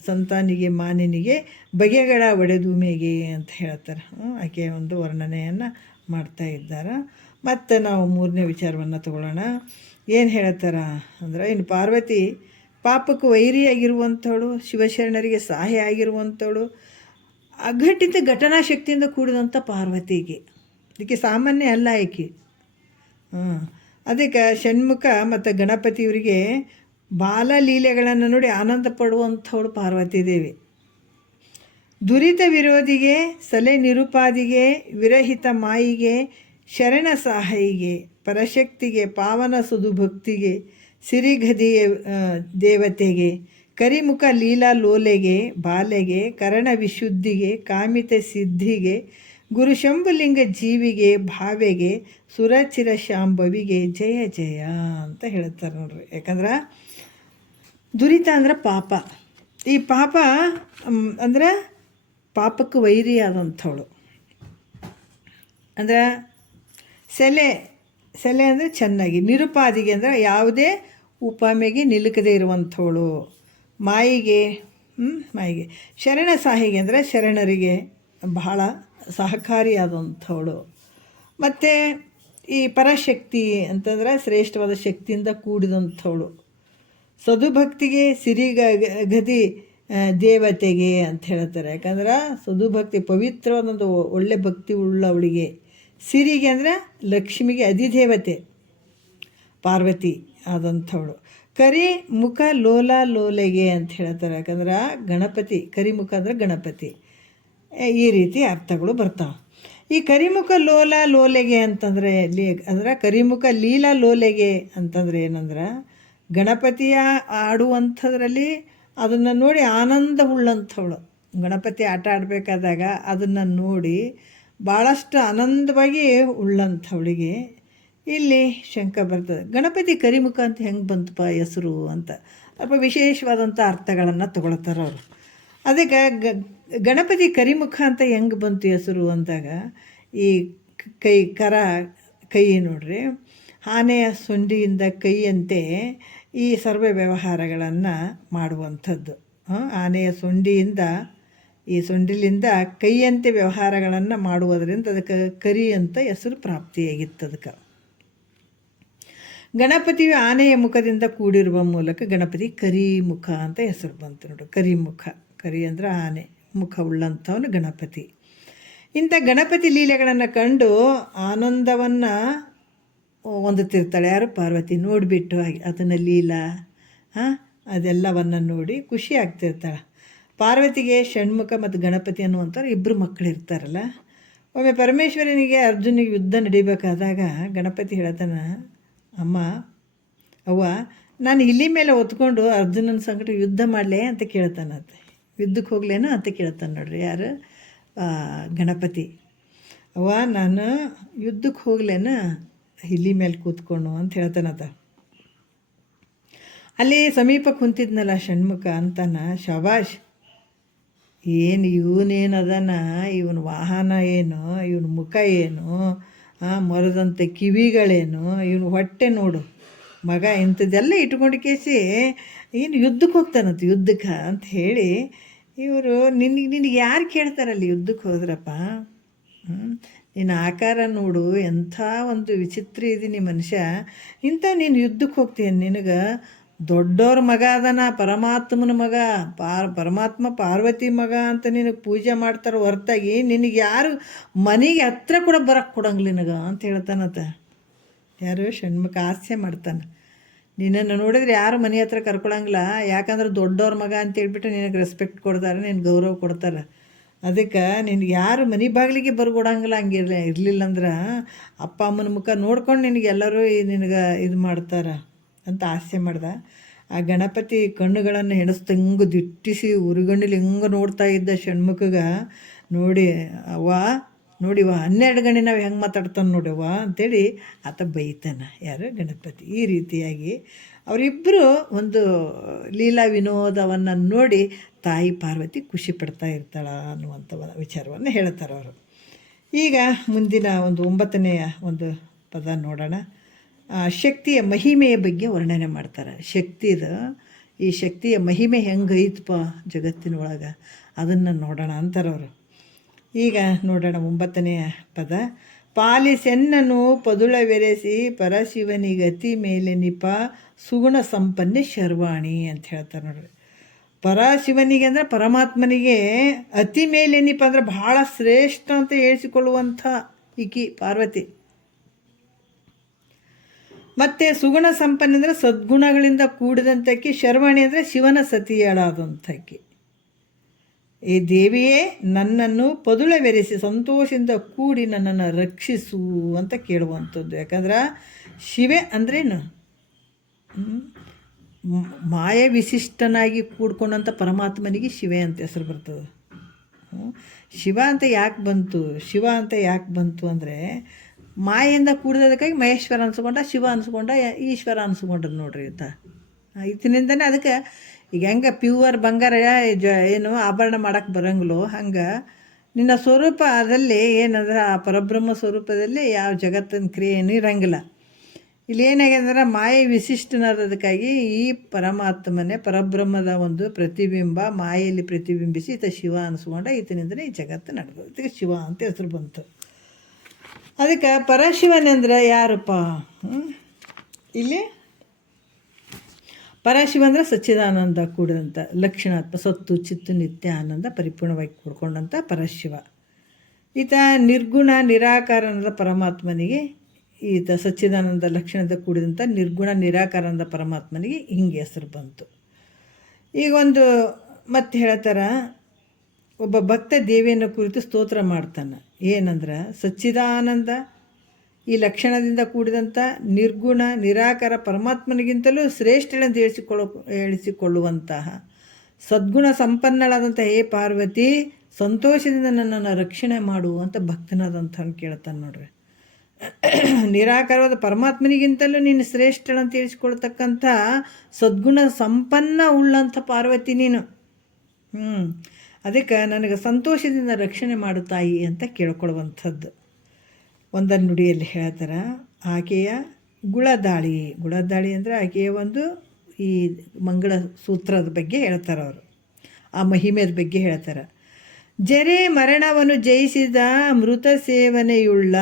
ಸಂತಾನಿಗೆ ಮಾನಿನಿಗೆ ಬಗೆಗಳ ಒಡೆದುಮೆಗೆ ಅಂತ ಹೇಳ್ತಾರೆ. ಆಕೆಯ ಒಂದು ವರ್ಣನೆಯನ್ನು ಮಾಡ್ತಾ ಇದ್ದಾರೆ. ಮತ್ತು ನಾವು ಮೂರನೇ ವಿಚಾರವನ್ನು ತಗೊಳ್ಳೋಣ. ಏನು ಹೇಳ್ತಾರ ಅಂದ್ರೆ, ಇನ್ನು ಪಾರ್ವತಿ ಪಾಪಕ್ಕೆ ವೈರಿಯಾಗಿರುವಂಥವಳು, ಶಿವಶರಣರಿಗೆ ಸಹಾಯ ಆಗಿರುವಂಥವಳು, ಅಘಟಿತ ಘಟನಾ ಶಕ್ತಿಯಿಂದ ಕೂಡಿದಂಥ ಪಾರ್ವತಿಗೆ. ಇದಕ್ಕೆ ಸಾಮಾನ್ಯ ಅಲ್ಲ ಆಕೆ. ಅದಕ್ಕೆ ಷಣ್ಮುಖ ಮತ್ತು ಗಣಪತಿಯವರಿಗೆ ಬಾಲಲೀಲೆಗಳನ್ನು ನೋಡಿ ಆನಂದ ಪಡುವಂಥವಳು ಪಾರ್ವತಿ ದೇವಿ. ದುರಿತ ವಿರೋಧಿಗೆ, ಸಲೆ ನಿರುಪಾದಿಗೆ, ವಿರಹಿತ ಮಾಯಿಗೆ, ಶರಣ ಸಹಾಯಿಗೆ, ಪರಶಕ್ತಿಗೆ, ಪಾವನ ಸುಧುಭಕ್ತಿಗೆ, ಸಿರಿಗದಿಯ ದೇವತೆಗೆ, ಕರಿಮುಖ ಲೀಲಾ ಲೋಲೆಗೆ, ಬಾಲೆಗೆ, ಕರಣ ವಿಶುದ್ಧಿಗೆ, ಕಾಮಿತ ಸಿದ್ಧಿಗೆ, ಗುರುಶಂಭುಲಿಂಗ ಜೀವಿಗೆ, ಭಾವೆಗೆ, ಸುರಚಿರ ಶಾಂಭವಿಗೆ ಜಯ ಜಯ ಅಂತ ಹೇಳ್ತಾರೆ ನೋಡ್ರಿ. ಯಾಕಂದ್ರೆ ದುರಿತ ಅಂದ್ರೆ ಪಾಪ. ಈ ಪಾಪ ಅಂದ್ರೆ ಪಾಪಕ್ಕೆ ವೈರಿ ಆದಂಥವಳು. ಅಂದ್ರೆ ಸೆಲೆ ಅಂದರೆ ಚೆನ್ನಾಗಿ, ನಿರುಪಾದಿಗೆ ಅಂದರೆ ಯಾವುದೇ ಉಪಮೆಗೆ ನಿಲುಕದೇ ಇರುವಂಥವಳು. ಮಾಯಿಗೆ ಶರಣ ಸಾಹಿಗೆ ಅಂದರೆ ಶರಣರಿಗೆ ಬಹಳ ಸಹಕಾರಿಯಾದಂಥವಳು. ಮತ್ತು ಈ ಪರಶಕ್ತಿ ಅಂತಂದ್ರೆ ಶ್ರೇಷ್ಠವಾದ ಶಕ್ತಿಯಿಂದ ಕೂಡಿದಂಥವಳು. ಸದುಭಕ್ತಿಗೆ, ಸಿರಿಗದಿ ದೇವತೆಗೆ ಅಂತ ಹೇಳ್ತಾರೆ. ಯಾಕಂದ್ರೆ ಸದುಭಕ್ತಿ ಪವಿತ್ರವಾದೊಂದು ಒಳ್ಳೆ ಭಕ್ತಿ ಉಳ್ಳವಳಿಗೆ. ಸಿರಿಗೆ ಅಂದರೆ ಲಕ್ಷ್ಮಿಗೆ ಅಧಿದೇವತೆ ಪಾರ್ವತಿ ಆದಂಥವಳು. ಕರಿ ಮುಖ ಲೋಲ ಲೋಲೆಗೆ ಅಂತ ಹೇಳ್ತಾರೆ. ಯಾಕಂದ್ರೆ ಗಣಪತಿ ಕರಿಮುಖ ಅಂದರೆ ಗಣಪತಿ. ಈ ರೀತಿ ಅರ್ಥಗಳು ಬರ್ತಾವೆ. ಈ ಕರಿಮುಖ ಲೋಲ ಲೋಲೆಗೆ ಅಂತಂದರೆ ಅಂದ್ರೆ ಕರಿಮುಖ ಲೀಲಾ ಲೋಲೆಗೆ ಅಂತಂದರೆ ಏನಂದ್ರೆ, ಗಣಪತಿಯ ಆಡುವಂಥದ್ರಲ್ಲಿ ಅದನ್ನು ನೋಡಿ ಆನಂದ ಉಳ್ಳಂಥವಳು. ಗಣಪತಿ ಆಟ ಆಡಬೇಕಾದಾಗ ಅದನ್ನು ನೋಡಿ ಭಾಳಷ್ಟು ಆನಂದವಾಗಿ ಉಳ್ಳಂಥವಳಿಗೆ ಇಲ್ಲಿ ಶಂಕ ಬರ್ತದೆ. ಗಣಪತಿ ಕರಿಮುಖ ಅಂತ ಹೆಂಗೆ ಬಂತಪ್ಪ ಹೆಸರು ಅಂತ ಸ್ವಲ್ಪ ವಿಶೇಷವಾದಂಥ ಅರ್ಥಗಳನ್ನು ತಗೊಳ್ತಾರೆ ಅವರು. ಅದಕ್ಕೆ ಗಣಪತಿ ಕರಿಮುಖ ಅಂತ ಹೆಂಗೆ ಬಂತು ಹೆಸರು ಅಂದಾಗ, ಈ ಕೈ ನೋಡ್ರಿ, ಆನೆಯ ಸೊಂಡಿಯಿಂದ ಕೈಯಂತೆ ಈ ಸರ್ವ ವ್ಯವಹಾರಗಳನ್ನು ಮಾಡುವಂಥದ್ದು. ಆನೆಯ ಈ ಸೊಂಡಿಲಿಂದ ಕೈಯಂತೆ ವ್ಯವಹಾರಗಳನ್ನು ಮಾಡುವುದರಿಂದ ಅದಕ್ಕೆ ಕರಿ ಅಂತ ಹೆಸರು ಪ್ರಾಪ್ತಿಯಾಗಿತ್ತು. ಅದಕ್ಕೆ ಗಣಪತಿಯು ಆನೆಯ ಮುಖದಿಂದ ಕೂಡಿರುವ ಮೂಲಕ ಗಣಪತಿ ಕರಿಮುಖ ಅಂತ ಹೆಸರು ಬಂತು ನೋಡು. ಕರಿಮುಖ, ಕರಿ ಅಂದರೆ ಆನೆ, ಮುಖ ಉಳ್ಳಂಥವನು ಗಣಪತಿ. ಇಂಥ ಗಣಪತಿ ಲೀಲೆಗಳನ್ನು ಕಂಡು ಆನಂದವನ್ನು ಹೊಂದುತ್ತಿರ್ತಾಳೆ ಯಾರು? ಪಾರ್ವತಿ. ನೋಡಿಬಿಟ್ಟು ಅದನ್ನು ಲೀಲಾ ಅದೆಲ್ಲವನ್ನು ನೋಡಿ ಖುಷಿ ಆಗ್ತಿರ್ತಾಳೆ. ಪಾರ್ವತಿಗೆ ಷಣ್ಮುಖ ಮತ್ತು ಗಣಪತಿ ಅನ್ನುವಂಥವ್ರು ಇಬ್ಬರು ಮಕ್ಕಳು ಇರ್ತಾರಲ್ಲ. ಒಮ್ಮೆ ಪರಮೇಶ್ವರನಿಗೆ ಅರ್ಜುನಿಗೆ ಯುದ್ಧ ನಡಿಬೇಕಾದಾಗ ಗಣಪತಿ ಹೇಳ್ತಾನೆ, ಅವ್ವ ನಾನು ಇಲ್ಲಿ ಮೇಲೆ ಹೊತ್ಕೊಂಡು ಅರ್ಜುನನ ಸಂಕಟ ಯುದ್ಧ ಮಾಡಲೇ ಅಂತ ಕೇಳ್ತಾನಂತೆ. ಯುದ್ಧಕ್ಕೆ ಹೋಗ್ಲೇನೋ ಅಂತ ಕೇಳ್ತಾನೆ ನೋಡ್ರಿ. ಯಾರು? ಗಣಪತಿ. ಅವ್ವ ನಾನು ಯುದ್ಧಕ್ಕೆ ಹೋಗ್ಲೇನ ಇಲ್ಲಿ ಮೇಲೆ ಕೂತ್ಕೊಂಡು ಅಂತ ಹೇಳ್ತಾನಂತ. ಅಲ್ಲಿ ಸಮೀಪ ಕುಂತಿದ್ನಲ್ಲ ಷಣ್ಮುಖ ಅಂತಾನ, ಶಬಾಷ್, ಏನು ಇವನೇನದನ, ಇವನ ವಾಹನ ಏನು, ಇವನ ಮುಖ ಏನು, ಮರದಂತೆ ಕಿವಿಗಳೇನು, ಇವನು ಹೊಟ್ಟೆ ನೋಡು ಮಗ, ಇಂಥದ್ದೆಲ್ಲ ಇಟ್ಕೊಂಡು ಕೇಸಿ ಏನು ಯುದ್ಧಕ್ಕೆ ಹೋಗ್ತಾನಂತ, ಯುದ್ಧಕ್ಕೆ ಅಂತ ಹೇಳಿ ಇವರು ನಿನಗೆ ಯಾರು ಕೇಳ್ತಾರಲ್ಲಿ ಯುದ್ಧಕ್ಕೆ ಹೋದ್ರಪ್ಪ? ನಿನ್ನ ಆಕಾರ ನೋಡು, ಎಂಥ ಒಂದು ವಿಚಿತ್ರ ಇದೀನಿ ಮನುಷ್ಯ, ಇಂಥ ನೀನು ಯುದ್ಧಕ್ಕೆ ಹೋಗ್ತೀಯ, ನಿನಗೆ ದೊಡ್ಡವ್ರ ಮಗ ಅದನ, ಪರಮಾತ್ಮನ ಮಗ, ಪರಮಾತ್ಮ ಪಾರ್ವತಿ ಮಗ ಅಂತ ನಿನಗೆ ಪೂಜೆ ಮಾಡ್ತಾರೆ ಹೊರತಾಗಿ ನಿನಗೆ ಯಾರು ಮನೆಗೆ ಹತ್ರ ಕೂಡ ಬರೋಕ್ಕೆ ಕೊಡಂಗಿಲ್ಲ ನಿನಗೆ ಅಂತ ಹೇಳ್ತಾನಂತ. ಯಾರು? ಷಣ್ಮುಖ ಹಾಸ್ಯ ಮಾಡ್ತಾನೆ. ನಿನ್ನನ್ನು ನೋಡಿದ್ರೆ ಯಾರು ಮನೆ ಹತ್ರ ಕರ್ಕೊಳಂಗಿಲ್ಲ, ಯಾಕಂದ್ರೆ ದೊಡ್ಡವ್ರ ಮಗ ಅಂತ ಹೇಳ್ಬಿಟ್ಟು ನಿನಗೆ ರೆಸ್ಪೆಕ್ಟ್ ಕೊಡ್ತಾರೆ, ನಿನಗೆ ಗೌರವ ಕೊಡ್ತಾರೆ. ಅದಕ್ಕೆ ನಿನಗೆ ಯಾರು ಮನೆ ಬಾಗಿಲಿಗೆ ಬರ್ಕೊಡಂಗಿಲ್ಲ. ಇರಲಿಲ್ಲ ಅಂದ್ರೆ ಅಪ್ಪ ಅಮ್ಮನ ಮುಖ ನೋಡ್ಕೊಂಡು ನಿನಗೆ ಎಲ್ಲರೂ ನಿನಗೆ ಇದು ಮಾಡ್ತಾರೆ ಅಂತ ಹಾಸ್ಯ ಮಾಡ್ದ. ಆ ಗಣಪತಿ ಕಣ್ಣುಗಳನ್ನು ಹೆಣಸ್ತಂಗೆ ದಿಟ್ಟಿಸಿ ಉರಿಗಣ್ಣಿಲಿ ಹೆಂಗೆ ನೋಡ್ತಾ ಇದ್ದ ಷಣ್ಮುಖಗ ನೋಡಿ ಅವ್ವ ನೋಡಿವ 12 ಗಣಿ ನಾವು ಹೆಂಗೆ ಮಾತಾಡ್ತಾನೆ ನೋಡಿವ ಅಂಥೇಳಿ ಆತ ಬೈತಾನೆ, ಯಾರು ಗಣಪತಿ. ಈ ರೀತಿಯಾಗಿ ಅವರಿಬ್ಬರು ಒಂದು ಲೀಲಾ ವಿನೋದವನ್ನು ನೋಡಿ ತಾಯಿ ಪಾರ್ವತಿ ಖುಷಿ ಪಡ್ತಾ ಇರ್ತಾಳ ಅನ್ನುವಂಥ ವಿಚಾರವನ್ನು ಹೇಳ್ತಾರೆ ಅವರು. ಈಗ ಮುಂದಿನ ಒಂದು 9ನೇ ಒಂದು ಪದ ನೋಡೋಣ. ಶಕ್ತಿಯ ಮಹಿಮೆಯ ಬಗ್ಗೆ ವರ್ಣನೆ ಮಾಡ್ತಾರೆ. ಈ ಶಕ್ತಿಯ ಮಹಿಮೆ ಹೆಂಗೆ ಐತಪ್ಪ ಜಗತ್ತಿನೊಳಗೆ ಅದನ್ನು ನೋಡೋಣ ಅಂತಾರವರು. ಈಗ ನೋಡೋಣ 9ನೇ ಪದ. ಪಾಲಿಸೆನ್ನನು ಪದುಳವೆರೆಸಿ ಪರಶಿವನಿಗತಿ ಮೇಲೆ ನಿಪ ಸುಗುಣ ಸಂಪನ್ನೆ ಶರ್ವಾಣಿ ಅಂತ ಹೇಳ್ತಾರೆ ನೋಡ್ರಿ. ಪರಶಿವನಿಗೆ ಅಂದರೆ ಪರಮಾತ್ಮನಿಗೆ ಅತಿ ಮೇಲೇನಿಪ ಅಂದರೆ ಭಾಳ ಶ್ರೇಷ್ಠ ಅಂತ ಹೇಳಿಸಿಕೊಳ್ಳುವಂಥ ಈಕಿ ಪಾರ್ವತಿ. ಮತ್ತು ಸುಗುಣ ಸಂಪನ್ನ ಅಂದರೆ ಸದ್ಗುಣಗಳಿಂದ ಕೂಡಿದಂಥಕ್ಕಿ. ಶರ್ವಾಣಿ ಅಂದರೆ ಶಿವನ ಸತಿಯಳಾದಂಥಕ್ಕಿ. ಈ ದೇವಿಯೇ ನನ್ನನ್ನು ಪದುಳವೆರೆಸಿ ಸಂತೋಷದಿಂದ ಕೂಡಿ ನನ್ನನ್ನು ರಕ್ಷಿಸು ಅಂತ ಕೇಳುವಂಥದ್ದು. ಯಾಕಂದ್ರೆ ಶಿವೆ ಅಂದ್ರೇನು, ಮಾಯ ವಿಶಿಷ್ಟನಾಗಿ ಕೂಡ್ಕೊಂಡಂಥ ಪರಮಾತ್ಮನಿಗೆ ಶಿವೆ ಅಂತ ಹೆಸರು ಬರ್ತದೆ. ಶಿವ ಅಂತ ಯಾಕೆ ಬಂತು ಅಂದರೆ ಮಾಯಿಂದ ಕೂಡಿದಕ್ಕಾಗಿ ಮಹೇಶ್ವರ ಅನ್ಸ್ಕೊಂಡ, ಶಿವ ಅನ್ಸ್ಕೊಂಡ, ಈಶ್ವರ ಅನ್ಸ್ಕೊಂಡ್ರು ನೋಡ್ರಿ ಇದರಿಂದನೇ. ಅದಕ್ಕೆ ಈಗ ಹೆಂಗೆ ಪ್ಯೂವರ್ ಬಂಗಾರ ಏನು ಆಭರಣ ಮಾಡೋಕ್ಕೆ ಬರಂಗಿಲ್ಲೋ ಹಂಗೆ ನಿನ್ನ ಸ್ವರೂಪ ಅದಲ್ಲಿ ಏನಂದ್ರೆ ಆ ಪರಬ್ರಹ್ಮ ಸ್ವರೂಪದಲ್ಲಿ ಯಾವ ಜಗತ್ತಿನ ಕ್ರಿಯೆನೂ ಇರಂಗಿಲ್ಲ. ಇಲ್ಲಿ ಏನಾಗ್ಯಂದ್ರೆ ಮಾಯೆ ವಿಶಿಷ್ಟನಾದದಕ್ಕಾಗಿ ಈ ಪರಮಾತ್ಮನೇ ಪರಬ್ರಹ್ಮದ ಒಂದು ಪ್ರತಿಬಿಂಬ ಮಾಯೆಯಲ್ಲಿ ಪ್ರತಿಬಿಂಬಿಸಿ ಈತ ಶಿವ ಅನಿಸ್ಕೊಂಡ. ಈತನಿಂದಲೇ ಈ ಜಗತ್ತು ನಡೆದು ಇದಕ್ಕೆ ಶಿವ ಅಂತ ಹೆಸರು ಬಂತು. ಅದಕ್ಕೆ ಪರಶಿವನೆಂದ್ರೆ ಯಾರಪ್ಪ? ಇಲ್ಲಿ ಪರಶಿವ ಅಂದರೆ ಸಚ್ಚಿದಾನಂದ ಕೂಡಿದಂಥ ಲಕ್ಷಣಾತ್ಮ ಸತ್ತು ಚಿತ್ತು ನಿತ್ಯ ಆನಂದ ಪರಿಪೂರ್ಣವಾಗಿ ಕೂಡ್ಕೊಂಡಂಥ ಪರಶಿವ. ಈತ ನಿರ್ಗುಣ ನಿರಾಕಾರ ಅನ್ನೋದ ಪರಮಾತ್ಮನಿಗೆ, ಈತ ಸಚ್ಚಿದಾನಂದ ಲಕ್ಷಣದ ಕೂಡಿದಂಥ ನಿರ್ಗುಣ ನಿರಾಕಾರದ ಪರಮಾತ್ಮನಿಗೆ ಹಿಂಗೆ ಹೆಸರು ಬಂತು. ಈಗ ಒಂದು ಮತ್ತೆ ಹೇಳ್ತಾರೆ, ಒಬ್ಬ ಭಕ್ತ ದೇವಿಯನ್ನು ಕುರಿತು ಸ್ತೋತ್ರ ಮಾಡ್ತಾನೆ. ಏನಂದ್ರೆ ಸಚ್ಚಿದಾನಂದ ಈ ಲಕ್ಷಣದಿಂದ ಕೂಡಿದಂಥ ನಿರ್ಗುಣ ನಿರಾಕಾರ ಪರಮಾತ್ಮನಿಗಿಂತಲೂ ಶ್ರೇಷ್ಠಳೆಂದು ಹೇಳಿಸಿಕೊಳ್ಳುವಂತಹ ಸದ್ಗುಣ ಸಂಪನ್ನಳಾದಂಥ ಹೇ ಪಾರ್ವತಿ ಸಂತೋಷದಿಂದ ನನ್ನನ್ನು ರಕ್ಷಣೆ ಮಾಡು ಅಂತ ಭಕ್ತನಾದಂಥ ಕೇಳ್ತಾನೆ ನೋಡ್ರಿ. ನಿರಾಕಾರವಾದ ಪರಮಾತ್ಮನಿಗಿಂತಲೂ ನೀನು ಶ್ರೇಷ್ಠಳಂತ ಹೇಳಿಸ್ಕೊಳ್ತಕ್ಕಂಥ ಸದ್ಗುಣ ಸಂಪನ್ನ ಉಳ್ಳಂಥ ಪಾರ್ವತಿ ನೀನು. ಅದಕ್ಕೆ ನನಗೆ ಸಂತೋಷದಿಂದ ರಕ್ಷಣೆ ಮಾಡು ತಾಯಿ ಅಂತ ಕೇಳ್ಕೊಳ್ಳುವಂಥದ್ದು. ಒಂದನ್ನು ನುಡಿಯಲ್ಲಿ ಹೇಳ್ತಾರೆ, ಆಕೆಯ ಗುಳದಾಳಿ ಅಂದರೆ ಆಕೆಯ ಒಂದು ಈ ಮಂಗಳ ಸೂತ್ರದ ಬಗ್ಗೆ ಹೇಳ್ತಾರೆ ಅವರು, ಆ ಮಹಿಮೆಯ ಬಗ್ಗೆ ಹೇಳ್ತಾರೆ. ಜರೆ ಮರಣವನ್ನು ಜಯಿಸಿದ ಮೃತ ಸೇವನೆಯುಳ್ಳ,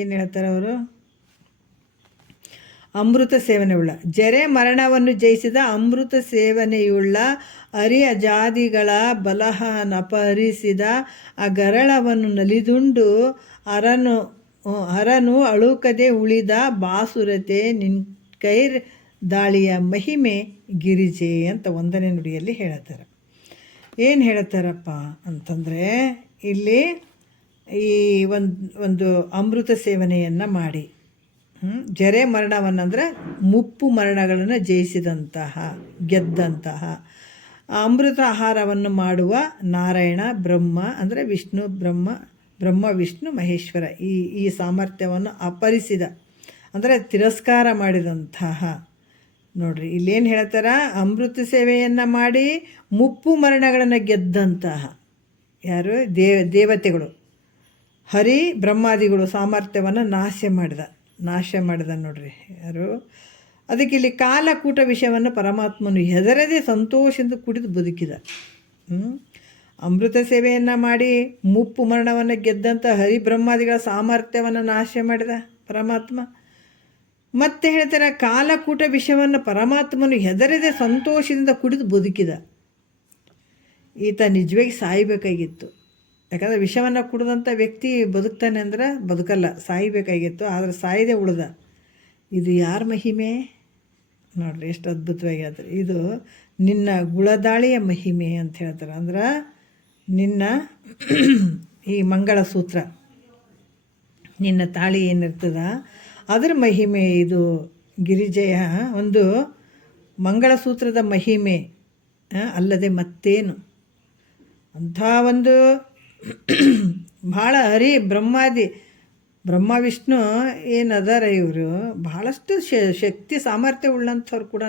ಏನು ಹೇಳ್ತಾರೆ ಅವರು? ಅಮೃತ ಸೇವನೆಯುಳ್ಳ, ಜರೆ ಮರಣವನ್ನು ಜಯಿಸಿದ ಅಮೃತ ಸೇವನೆಯುಳ್ಳ ಅರಿಯ ಜಾದಿಗಳ ಬಲಹನಪಹರಿಸಿದ ಆ ಗರಳವನ್ನು ನಲಿದುಂಡು ಹರನು ಅಳುಕದೆ ಉಳಿದ ಬಾಸುರತೆ ನಿನ್ಕೈರ್ ದಾಳಿಯ ಮಹಿಮೆ ಗಿರಿಜೆ ಅಂತ 1ನೇ ನುಡಿಯಲ್ಲಿ ಹೇಳ್ತಾರೆ. ಏನು ಹೇಳ್ತಾರಪ್ಪ ಅಂತಂದರೆ ಇಲ್ಲಿ ಈ ಒಂದು ಅಮೃತ ಸೇವನೆಯನ್ನು ಮಾಡಿ ಜರೆ ಮರಣವನ್ನಂದ್ರೆ ಮುಪ್ಪು ಮರಣಗಳನ್ನು ಜಯಿಸಿದಂತಹ ಗೆದ್ದಂತಹ ಅಮೃತ ಆಹಾರವನ್ನು ಮಾಡುವ ನಾರಾಯಣ ಬ್ರಹ್ಮ ಅಂದರೆ ವಿಷ್ಣು ಬ್ರಹ್ಮ ವಿಷ್ಣು ಮಹೇಶ್ವರ ಈ ಸಾಮರ್ಥ್ಯವನ್ನು ಅಪಹರಿಸಿದ ಅಂದರೆ ತಿರಸ್ಕಾರ ಮಾಡಿದಂತಹ ನೋಡ್ರಿ ಇಲ್ಲೇನು ಹೇಳ್ತಾರ, ಅಮೃತ ಸೇವೆಯನ್ನು ಮಾಡಿ ಮುಪ್ಪು ಮರಣಗಳನ್ನು ಗೆದ್ದಂತಹ ಯಾರು? ದೇವತೆಗಳು, ಹರಿ ಬ್ರಹ್ಮಾದಿಗಳು ಸಾಮರ್ಥ್ಯವನ್ನು ನಾಶ ಮಾಡಿದ ನೋಡ್ರಿ ಯಾರು? ಅದಕ್ಕೆ ಇಲ್ಲಿ ಕಾಲಕೂಟ ವಿಷಯವನ್ನು ಪರಮಾತ್ಮನು ಹೆದರದೆ ಸಂತೋಷದಿಂದ ಕುಡಿದು ಬದುಕಿದ. ಅಮೃತ ಸೇವೆಯನ್ನು ಮಾಡಿ ಮುಪ್ಪು ಮರಣವನ್ನು ಗೆದ್ದಂಥ ಹರಿಬ್ರಹ್ಮಾದಿಗಳ ಸಾಮರ್ಥ್ಯವನ್ನು ನಾಶ ಮಾಡಿದ ಪರಮಾತ್ಮ. ಮತ್ತೆ ಹೇಳ್ತಾರೆ, ಕಾಲಕೂಟ ವಿಷಯವನ್ನು ಪರಮಾತ್ಮನು ಹೆದರದೆ ಸಂತೋಷದಿಂದ ಕುಡಿದು ಬದುಕಿದ. ಈತ ನಿಜವಾಗಿ ಸಾಯಬೇಕಾಗಿತ್ತು. ಯಾಕಂದರೆ ವಿಷವನ್ನು ಕುಡಿದಂಥ ವ್ಯಕ್ತಿ ಬದುಕ್ತಾನೆ ಅಂದ್ರೆ ಬದುಕಲ್ಲ, ಸಾಯಬೇಕಾಗಿತ್ತು. ಆದರೆ ಸಾಯದೆ ಉಳಿದ. ಇದು ಯಾರ ಮಹಿಮೆ ನೋಡ್ರಿ, ಎಷ್ಟು ಅದ್ಭುತವಾಗಿ ಹೇಳ್ತಾರೆ. ಇದು ನಿನ್ನ ಗುಳದಾಳಿಯ ಮಹಿಮೆ ಅಂತ ಹೇಳ್ತಾರೆ. ಅಂದ್ರೆ ನಿನ್ನ ಈ ಮಂಗಳಸೂತ್ರ, ನಿನ್ನ ತಾಳಿ ಏನಿರ್ತದ ಅದರ ಮಹಿಮೆ ಇದು ಗಿರಿಜಯ ಒಂದು ಮಂಗಳಸೂತ್ರದ ಮಹಿಮೆ ಅಲ್ಲದೆ ಮತ್ತೇನು. ಅಂಥ ಒಂದು ಭಾಳ ಬ್ರಹ್ಮ ವಿಷ್ಣು ಏನು ಅದಾರ ಇವರು ಭಾಳಷ್ಟು ಶಕ್ತಿ ಸಾಮರ್ಥ್ಯ ಉಳ್ಳಂಥವ್ರು ಕೂಡ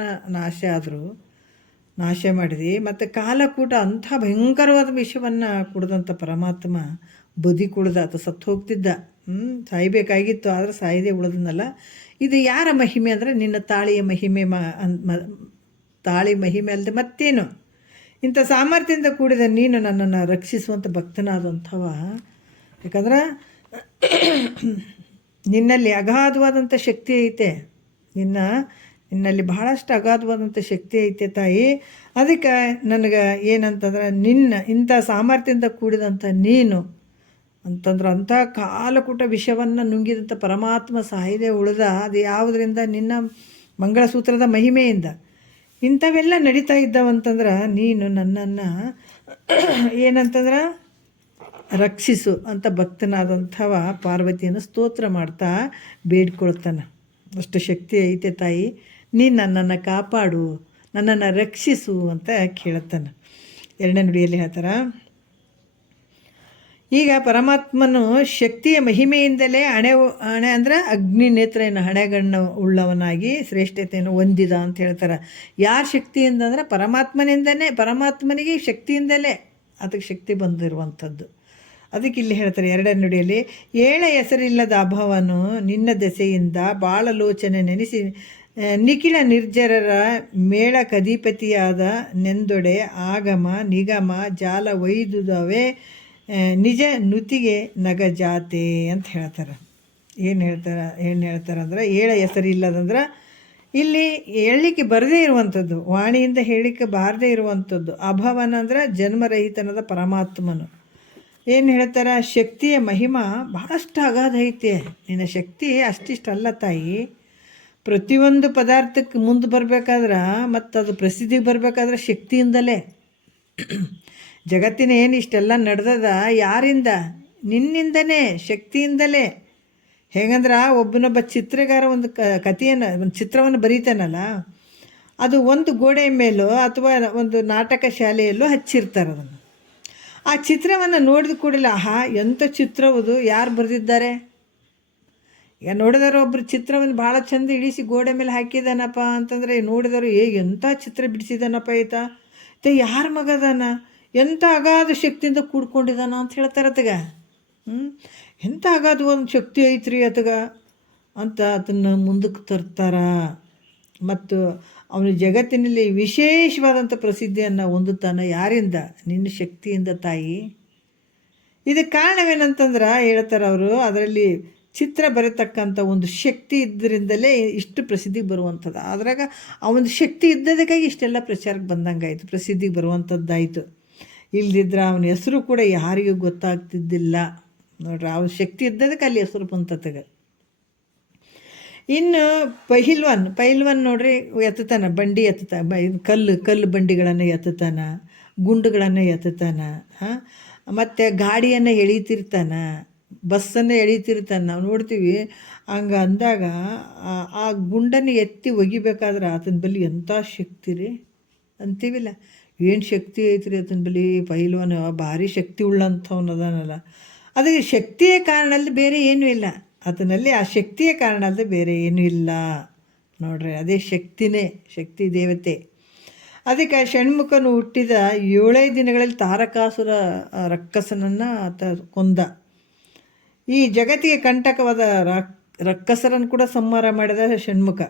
ನಾಶ ಮಾಡಿದೆ. ಮತ್ತು ಕಾಲಕೂಟ ಅಂಥ ಭಯಂಕರವಾದ ವಿಷವನ್ನು ಕುಡ್ದಂಥ ಪರಮಾತ್ಮ ಬದಿ ಕುಡ್ದ, ಆತ ಸತ್ತು ಹೋಗ್ತಿದ್ದ, ಸಾಯಬೇಕಾಗಿತ್ತು, ಆದರೆ ಸಾಯದೆ ಉಳಿದನಲ್ಲ. ಇದು ಯಾರ ಮಹಿಮೆ ಅಂದರೆ ನಿನ್ನ ತಾಳಿಯ ಮಹಿಮೆ, ತಾಳಿ ಮಹಿಮೆ ಅಲ್ಲದೆ ಮತ್ತೇನು. ಇಂಥ ಸಾಮರ್ಥ್ಯದಿಂದ ಕೂಡಿದ ನೀನು ನನ್ನನ್ನು ರಕ್ಷಿಸುವಂಥ ಭಕ್ತನಾದಂಥವ. ಯಾಕಂದ್ರೆ ನಿನ್ನಲ್ಲಿ ಅಗಾಧವಾದಂಥ ಶಕ್ತಿ ಐತೆ, ನಿನ್ನಲ್ಲಿ ಬಹಳಷ್ಟು ಅಗಾಧವಾದಂಥ ಶಕ್ತಿ ಐತೆ ತಾಯಿ. ಅದಕ್ಕೆ ನನಗೆ ಏನಂತಂದ್ರೆ ಇಂಥ ಸಾಮರ್ಥ್ಯದಿಂದ ಕೂಡಿದಂಥ ನೀನು ಅಂತಂದ್ರೆ ಅಂಥ ಕಾಲಕೂಟ ವಿಷವನ್ನು ನುಂಗಿದಂಥ ಪರಮಾತ್ಮ ಸಾಯದೆ ಉಳಿದ. ಅದು ಯಾವುದರಿಂದ? ನಿನ್ನ ಮಂಗಳಸೂತ್ರದ ಮಹಿಮೆಯಿಂದ. ಇಂಥವೆಲ್ಲ ನಡೀತಾ ಇದ್ದಾವಂತಂದ್ರೆ ನೀನು ನನ್ನನ್ನು ಏನಂತಂದ್ರೆ ರಕ್ಷಿಸು ಅಂತ ಭಕ್ತನಾದಂಥವ ಪಾರ್ವತಿಯನ್ನು ಸ್ತೋತ್ರ ಮಾಡ್ತಾ ಬೇಡ್ಕೊಳ್ತಾನೆ. ಅಷ್ಟು ಶಕ್ತಿ ಐತೆ ತಾಯಿ, ನೀನು ನನ್ನನ್ನು ಕಾಪಾಡು, ನನ್ನನ್ನು ರಕ್ಷಿಸು ಅಂತ ಕೇಳ್ತಾನೆ. 2ನೇ ನುಡಿಯಲ್ಲಿ ಹೇಳ್ತಾರೆ, ಈಗ ಪರಮಾತ್ಮನು ಶಕ್ತಿಯ ಮಹಿಮೆಯಿಂದಲೇ ಹಣೆ ಅಂದರೆ ಅಗ್ನಿ ನೇತ್ರೇನ ಹಣೆಗಣ್ಣು ಉಳ್ಳವನಾಗಿ ಶ್ರೇಷ್ಠತೆಯನ್ನು ಹೊಂದಿದ ಅಂತ ಹೇಳ್ತಾರೆ. ಯಾರ ಶಕ್ತಿಯಿಂದ ಅಂದರೆ ಪರಮಾತ್ಮನಿಗೆ ಶಕ್ತಿಯಿಂದಲೇ ಅದಕ್ಕೆ ಶಕ್ತಿ ಬಂದಿರುವಂಥದ್ದು. ಅದಕ್ಕೆ ಇಲ್ಲಿ ಹೇಳ್ತಾರೆ 2ನೇ ನುಡಿಯಲ್ಲಿ, ಹೆಸರಿಲ್ಲದ ಅಭವನು ನಿನ್ನ ದೆಸೆಯಿಂದ ಬಾಳಲೋಚನೆ ನೆನೆಸಿ ನಿಖಿಲ ನಿರ್ಜರರ ಮೇಳ ಕಧಿಪತಿಯಾದ ನೆಂದೊಡೆ ಆಗಮ ನಿಗಮ ಜಾಲ ವೈದುದವೇ ನಿಜ ನುತಿಗೆ ನಗಜಾತೆ ಅಂತ ಹೇಳ್ತಾರೆ. ಏನು ಹೇಳ್ತಾರೆ ಅಂದರೆ ಹೆಸರಿಲ್ಲದಂದ್ರೆ ಇಲ್ಲಿ ಹೇಳಲಿಕ್ಕೆ ಬರದೇ ಇರುವಂಥದ್ದು, ವಾಣಿಯಿಂದ ಹೇಳಲಿಕ್ಕೆ ಬಾರದೇ ಇರುವಂಥದ್ದು. ಅಭವನ ಅಂದರೆ ಜನ್ಮರಹಿತನದ ಪರಮಾತ್ಮನು. ಏನು ಹೇಳ್ತಾರೆ? ಶಕ್ತಿಯ ಮಹಿಮಾ ಭಾಳಷ್ಟು ಅಗಾಧ ಐತೆ. ನಿನ್ನ ಶಕ್ತಿ ಅಷ್ಟಿಷ್ಟಲ್ಲ ತಾಯಿ. ಪ್ರತಿಯೊಂದು ಪದಾರ್ಥಕ್ಕೆ ಮುಂದೆ ಬರಬೇಕಾದ್ರೆ ಮತ್ತು ಅದು ಪ್ರಸಿದ್ಧಿಗೆ ಬರಬೇಕಾದ್ರೆ ಶಕ್ತಿಯಿಂದಲೇ. ಜಗತ್ತಿನ ಏನು ಇಷ್ಟೆಲ್ಲ ನಡೆದದ ಯಾರಿಂದ? ನಿನ್ನಿಂದನೇ, ಶಕ್ತಿಯಿಂದಲೇ. ಹೇಗಂದ್ರೆ ಒಬ್ಬನೊಬ್ಬ ಚಿತ್ರಗಾರ ಒಂದು ಒಂದು ಚಿತ್ರವನ್ನು ಬರೀತಾನಲ್ಲ, ಅದು ಒಂದು ಗೋಡೆಯ ಮೇಲೋ ಅಥವಾ ಒಂದು ನಾಟಕ ಶಾಲೆಯಲ್ಲೋ ಹಚ್ಚಿರ್ತಾರೆ. ಅದನ್ನು ಆ ಚಿತ್ರವನ್ನು ನೋಡಿದ ಕೂಡಲೇ ಆಹಾ ಎಂಥ ಚಿತ್ರವುದು, ಯಾರು ಬರೆದಿದ್ದಾರೆ? ಈಗ ನೋಡಿದವರು ಒಬ್ಬರು ಚಿತ್ರವನ್ನು ಭಾಳ ಚಂದ ಇಳಿಸಿ ಗೋಡೆ ಮೇಲೆ ಹಾಕಿದಾನಪ್ಪ ಅಂತಂದರೆ ನೋಡಿದವರು ಎಂಥ ಚಿತ್ರ ಬಿಡಿಸಿದಾನಪ್ಪ ಈತ ಯಾರ ಮಗದಾನ, ಎಂಥ ಅಗಾಧ ಶಕ್ತಿಯಿಂದ ಕೂಡ್ಕೊಂಡಿದ್ದಾನ ಅಂತ ಹೇಳ್ತಾರೆ ಅತಗ. ಎಂಥ ಅಗಾಧ ಒಂದು ಶಕ್ತಿ ಐತ್ರಿ ಅತಗ ಅಂತ ಅದನ್ನು ಮುಂದಕ್ಕೆ ತರ್ತಾರ. ಮತ್ತು ಅವನು ಜಗತ್ತಿನಲ್ಲಿ ವಿಶೇಷವಾದಂಥ ಪ್ರಸಿದ್ಧಿಯನ್ನು ಹೊಂದುತ್ತಾನೆ. ಯಾರಿಂದ? ನಿನ್ನ ಶಕ್ತಿಯಿಂದ ತಾಯಿ. ಇದಕ್ಕೆ ಕಾರಣವೇನಂತಂದ್ರೆ ಹೇಳ್ತಾರೆ ಅವರು, ಅದರಲ್ಲಿ ಚಿತ್ರ ಬರತಕ್ಕಂಥ ಒಂದು ಶಕ್ತಿ ಇದ್ದರಿಂದಲೇ ಇಷ್ಟು ಪ್ರಸಿದ್ಧಿಗೆ ಬರುವಂಥದ್ದು. ಅದ್ರಾಗ ಆ ಒಂದು ಶಕ್ತಿ ಇದ್ದದಕ್ಕಾಗಿ ಇಷ್ಟೆಲ್ಲ ಪ್ರಚಾರಕ್ಕೆ ಬಂದಂಗಾಯಿತು, ಪ್ರಸಿದ್ಧಿಗೆ ಬರುವಂಥದ್ದಾಯಿತು. ಇಲ್ದಿದ್ರೆ ಅವನ ಹೆಸರು ಕೂಡ ಯಾರಿಗೂ ಗೊತ್ತಾಗ್ತಿದ್ದಿಲ್ಲ ನೋಡ್ರಿ. ಅವನ ಶಕ್ತಿ ಇದ್ದದಕ್ಕೆ ಅಲ್ಲಿ ಹೆಸರು ಬಂತತಗ. ಇನ್ನು ಪೈಲ್ವಾನ್ ನೋಡ್ರಿ, ಎತ್ತುತ್ತಾನ ಬಂಡಿ, ಕಲ್ಲು ಬಂಡಿಗಳನ್ನು ಎತ್ತುತ್ತಾನ, ಗುಂಡುಗಳನ್ನು ಎತ್ತುತ್ತಾನ, ಮತ್ತು ಗಾಡಿಯನ್ನು ಎಳೀತಿರ್ತಾನ, ಬಸ್ಸನ್ನು ಎಳೀತಿರ್ತಾನೆ. ನಾವು ನೋಡ್ತೀವಿ. ಹಂಗೆ ಅಂದಾಗ ಆ ಗುಂಡನ್ನು ಎತ್ತಿ ಒಗಿಬೇಕಾದ್ರೆ ಆತನ ಬಳಿ ಎಂಥ ಶಕ್ತಿ ರೀ ಅಂತೀವಿಲ್ಲ. ಏನು ಶಕ್ತಿ ಐತ್ರಿ ಆತನ ಬಳಿ. ಪೈಲ್ವಾನ ಭಾರಿ ಶಕ್ತಿ ಉಳ್ಳಂಥವನದಾನಲ್ಲ. ಅದಕ್ಕೆ ಶಕ್ತಿಯ ಕಾರಣ ಅಲ್ಲದೆ ಬೇರೆ ಏನೂ ಇಲ್ಲ ಆತನಲ್ಲಿ. ಆ ಶಕ್ತಿಯ ಕಾರಣ ಅಲ್ಲದೆ ಬೇರೆ ಏನೂ ಇಲ್ಲ ನೋಡ್ರಿ. ಅದೇ ಶಕ್ತಿನೇ, ಶಕ್ತಿ ದೇವತೆ. ಅದಕ್ಕೆ ಷಣ್ಮುಖನು ಹುಟ್ಟಿದ 7 ದಿನಗಳಲ್ಲಿ ತಾರಕಾಸುರ ರಕ್ಕಸನನ್ನು ಆತ ಕೊಂದ. ಈ ಜಗತ್ತಿಗೆ ಕಂಟಕವಾದ ರಕ್ಕಸರನ್ನು ಕೂಡ ಸಂಹಾರ ಮಾಡಿದ ಷಣ್ಮುಖ.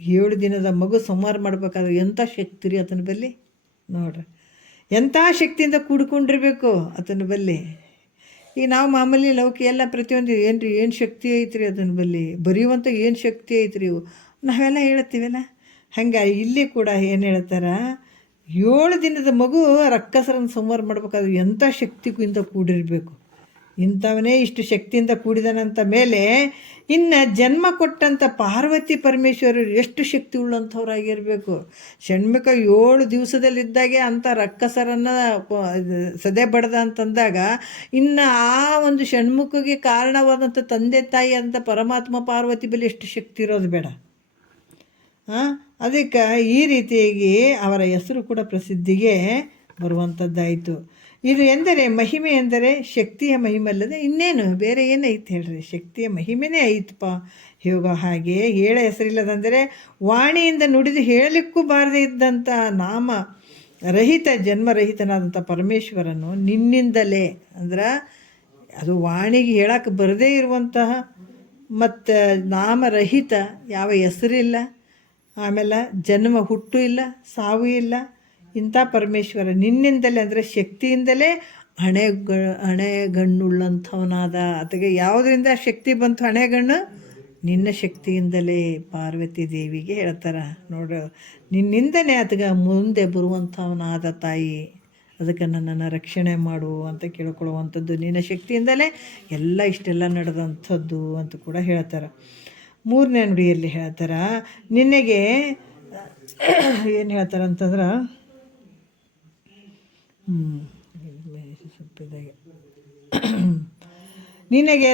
7 ದಿನದ ಮಗು ಸಂಹಾರ ಮಾಡಬೇಕಾದ್ರೆ ಎಂಥ ಶಕ್ತಿ ರೀ ಆತನ ಬಲ್ಲಿ ನೋಡ್ರಿ. ಎಂಥ ಶಕ್ತಿಯಿಂದ ಕೂಡ್ಕೊಂಡಿರ್ಬೇಕು ಆತನ ಬಲ್ಲಿ. ಈಗ ನಾವು ಮಾಮೂಲಿ ಲೌಕಿ ಎಲ್ಲ ಪ್ರತಿಯೊಂದು ಏನು ಶಕ್ತಿ ಐತ್ರಿ ಅದನ್ನ ಬಲ್ಲಿ, ಬರೆಯುವಂಥ ಏನು ಶಕ್ತಿ ಐತ್ರಿ ಇವು ನಾವೆಲ್ಲ ಹೇಳ್ತೀವಲ್ಲ. ಹಂಗೆ ಇಲ್ಲಿ ಕೂಡ ಏನು ಹೇಳ್ತಾರೆ, 7 ದಿನದ ಮಗು ರಕ್ಕಸರನ್ನು ಸಂಹಾರ ಮಾಡ್ಬೇಕಾದ್ರೆ ಎಂಥ ಶಕ್ತಿಯಿಂದ ಕೂಡಿರಬೇಕು. ಇಂಥವನೇ ಇಷ್ಟು ಶಕ್ತಿಯಿಂದ ಕೂಡಿದನಂತ ಮೇಲೆ ಇನ್ನು ಜನ್ಮ ಕೊಟ್ಟಂಥ ಪಾರ್ವತಿ ಪರಮೇಶ್ವರರು ಎಷ್ಟು ಶಕ್ತಿ ಉಳ್ಳಂಥವ್ರಾಗಿರಬೇಕು. ಷಣ್ಮುಖ 7 ದಿವಸದಲ್ಲಿದ್ದಾಗೆ ಅಂಥ ರಕ್ಕಸರನ್ನು ಸದೆ ಬಡ್ದ ಅಂತಂದಾಗ ಇನ್ನು ಆ ಒಂದು ಷಣ್ಮುಖಗೆ ಕಾರಣವಾದಂಥ ತಂದೆ ತಾಯಿ ಅಂತ ಪರಮಾತ್ಮ ಪಾರ್ವತಿ ಬಳಿ ಎಷ್ಟು ಶಕ್ತಿ ಇರೋದು ಬೇಡ. ಅದಕ್ಕೆ ಈ ರೀತಿಯಾಗಿ ಅವರ ಹೆಸರು ಕೂಡ ಪ್ರಸಿದ್ಧಿಗೆ ಬರುವಂಥದ್ದಾಯಿತು. ಇದು ಎಂದರೆ ಮಹಿಮೆ ಎಂದರೆ ಶಕ್ತಿಯ ಮಹಿಮೆ ಅಲ್ಲದೆ ಇನ್ನೇನು ಬೇರೆ ಏನೈತೆ ಹೇಳ್ರಿ, ಶಕ್ತಿಯ ಮಹಿಮೆನೇ ಐತಪ್ಪ. ಇವಾಗ ಹಾಗೆ ಹೇಳ ಹೆಸರಿಲ್ಲದಂದರೆ ವಾಣಿಯಿಂದ ನುಡಿದು ಹೇಳಲಿಕ್ಕೂ ಬಾರದೇ ಇದ್ದಂಥ ನಾಮ ರಹಿತ ಜನ್ಮರಹಿತನಾದಂಥ ಪರಮೇಶ್ವರನು ನಿನ್ನಿಂದಲೇ ಅಂದ್ರೆ ಅದು ವಾಣಿಗೆ ಹೇಳಕ್ಕೆ ಬರದೇ ಇರುವಂತಹ ಮತ್ತು ನಾಮರಹಿತ, ಯಾವ ಹೆಸರಿಲ್ಲ, ಆಮೇಲೆ ಜನ್ಮ ಹುಟ್ಟು ಇಲ್ಲ, ಸಾವು ಇಲ್ಲ, ಇಂಥ ಪರಮೇಶ್ವರ ನಿನ್ನಿಂದಲೇ ಅಂದರೆ ಶಕ್ತಿಯಿಂದಲೇ ಹಣೆಗಣ್ಣುಳ್ಳಂಥವನಾದ. ಅದಕ್ಕೆ ಯಾವುದರಿಂದ ಶಕ್ತಿ ಬಂತು ಹಣೆಗಣ್ಣು? ನಿನ್ನ ಶಕ್ತಿಯಿಂದಲೇ ಪಾರ್ವತಿ ದೇವಿಗೆ ಹೇಳ್ತಾರೆ ನೋಡು, ನಿನ್ನಿಂದನೇ ಆತಗೆ ಮುಂದೆ ಬರುವಂಥವನಾದ ತಾಯಿ, ಅದಕ್ಕೆ ನನ್ನನ್ನು ರಕ್ಷಣೆ ಮಾಡು ಅಂತ ಕೇಳ್ಕೊಳ್ಳುವಂಥದ್ದು ನಿನ್ನ ಶಕ್ತಿಯಿಂದಲೇ ಎಲ್ಲ ಇಷ್ಟೆಲ್ಲ ನಡೆದಂಥದ್ದು ಅಂತ ಕೂಡ ಹೇಳ್ತಾರೆ. ಮೂರನೇ ನುಡಿಯಲ್ಲಿ ಹೇಳ್ತಾರೆ, ನಿನಗೆ ಏನು ಹೇಳ್ತಾರೆ ಅಂತಂದ್ರೆ ನಿನಗೆ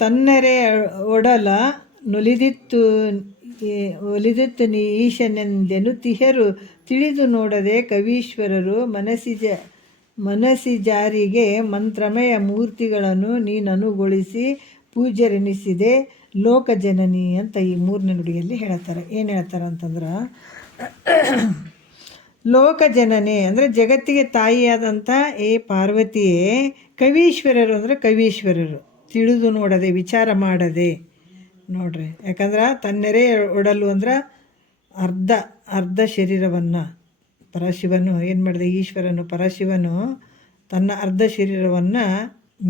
ತನ್ನರೆ ಒಡಲ ಒಲಿದಿತ್ತು ನೀ ಈಶನೆಂದೆನು ತಿಹರು ತಿಳಿದು ನೋಡದೆ ಕವೀಶ್ವರರು ಮನಸಿಜಾರಿಗೆ ಮಂತ್ರಮಯ ಮೂರ್ತಿಗಳನ್ನು ನೀನನುಗೊಳಿಸಿ ಪೂಜ್ಯರೆನಿಸಿದೆ ಲೋಕಜನನಿ ಅಂತ ಈ ಮೂರನೇ ನುಡಿಯಲ್ಲಿ ಹೇಳ್ತಾರೆ. ಏನು ಹೇಳ್ತಾರೆ ಅಂತಂದ್ರೆ, ಲೋಕಜನನಿ ಅಂದರೆ ಜಗತ್ತಿಗೆ ತಾಯಿಯಾದಂಥ ಏ ಪಾರ್ವತಿಯೇ, ಕವೀಶ್ವರರು ಅಂದರೆ ಕವೀಶ್ವರರು ತಿಳಿದು ನೋಡದೆ ವಿಚಾರ ಮಾಡದೆ ನೋಡ್ರಿ. ಯಾಕಂದ್ರೆ ತನ್ನೆರೆ ಒಡಲು ಅಂದ್ರೆ ಅರ್ಧ ಶರೀರವನ್ನು ಪರಶಿವನು ಏನು ಮಾಡಿದೆ, ಈಶ್ವರನು ಪರಶಿವನು ತನ್ನ ಅರ್ಧ ಶರೀರವನ್ನು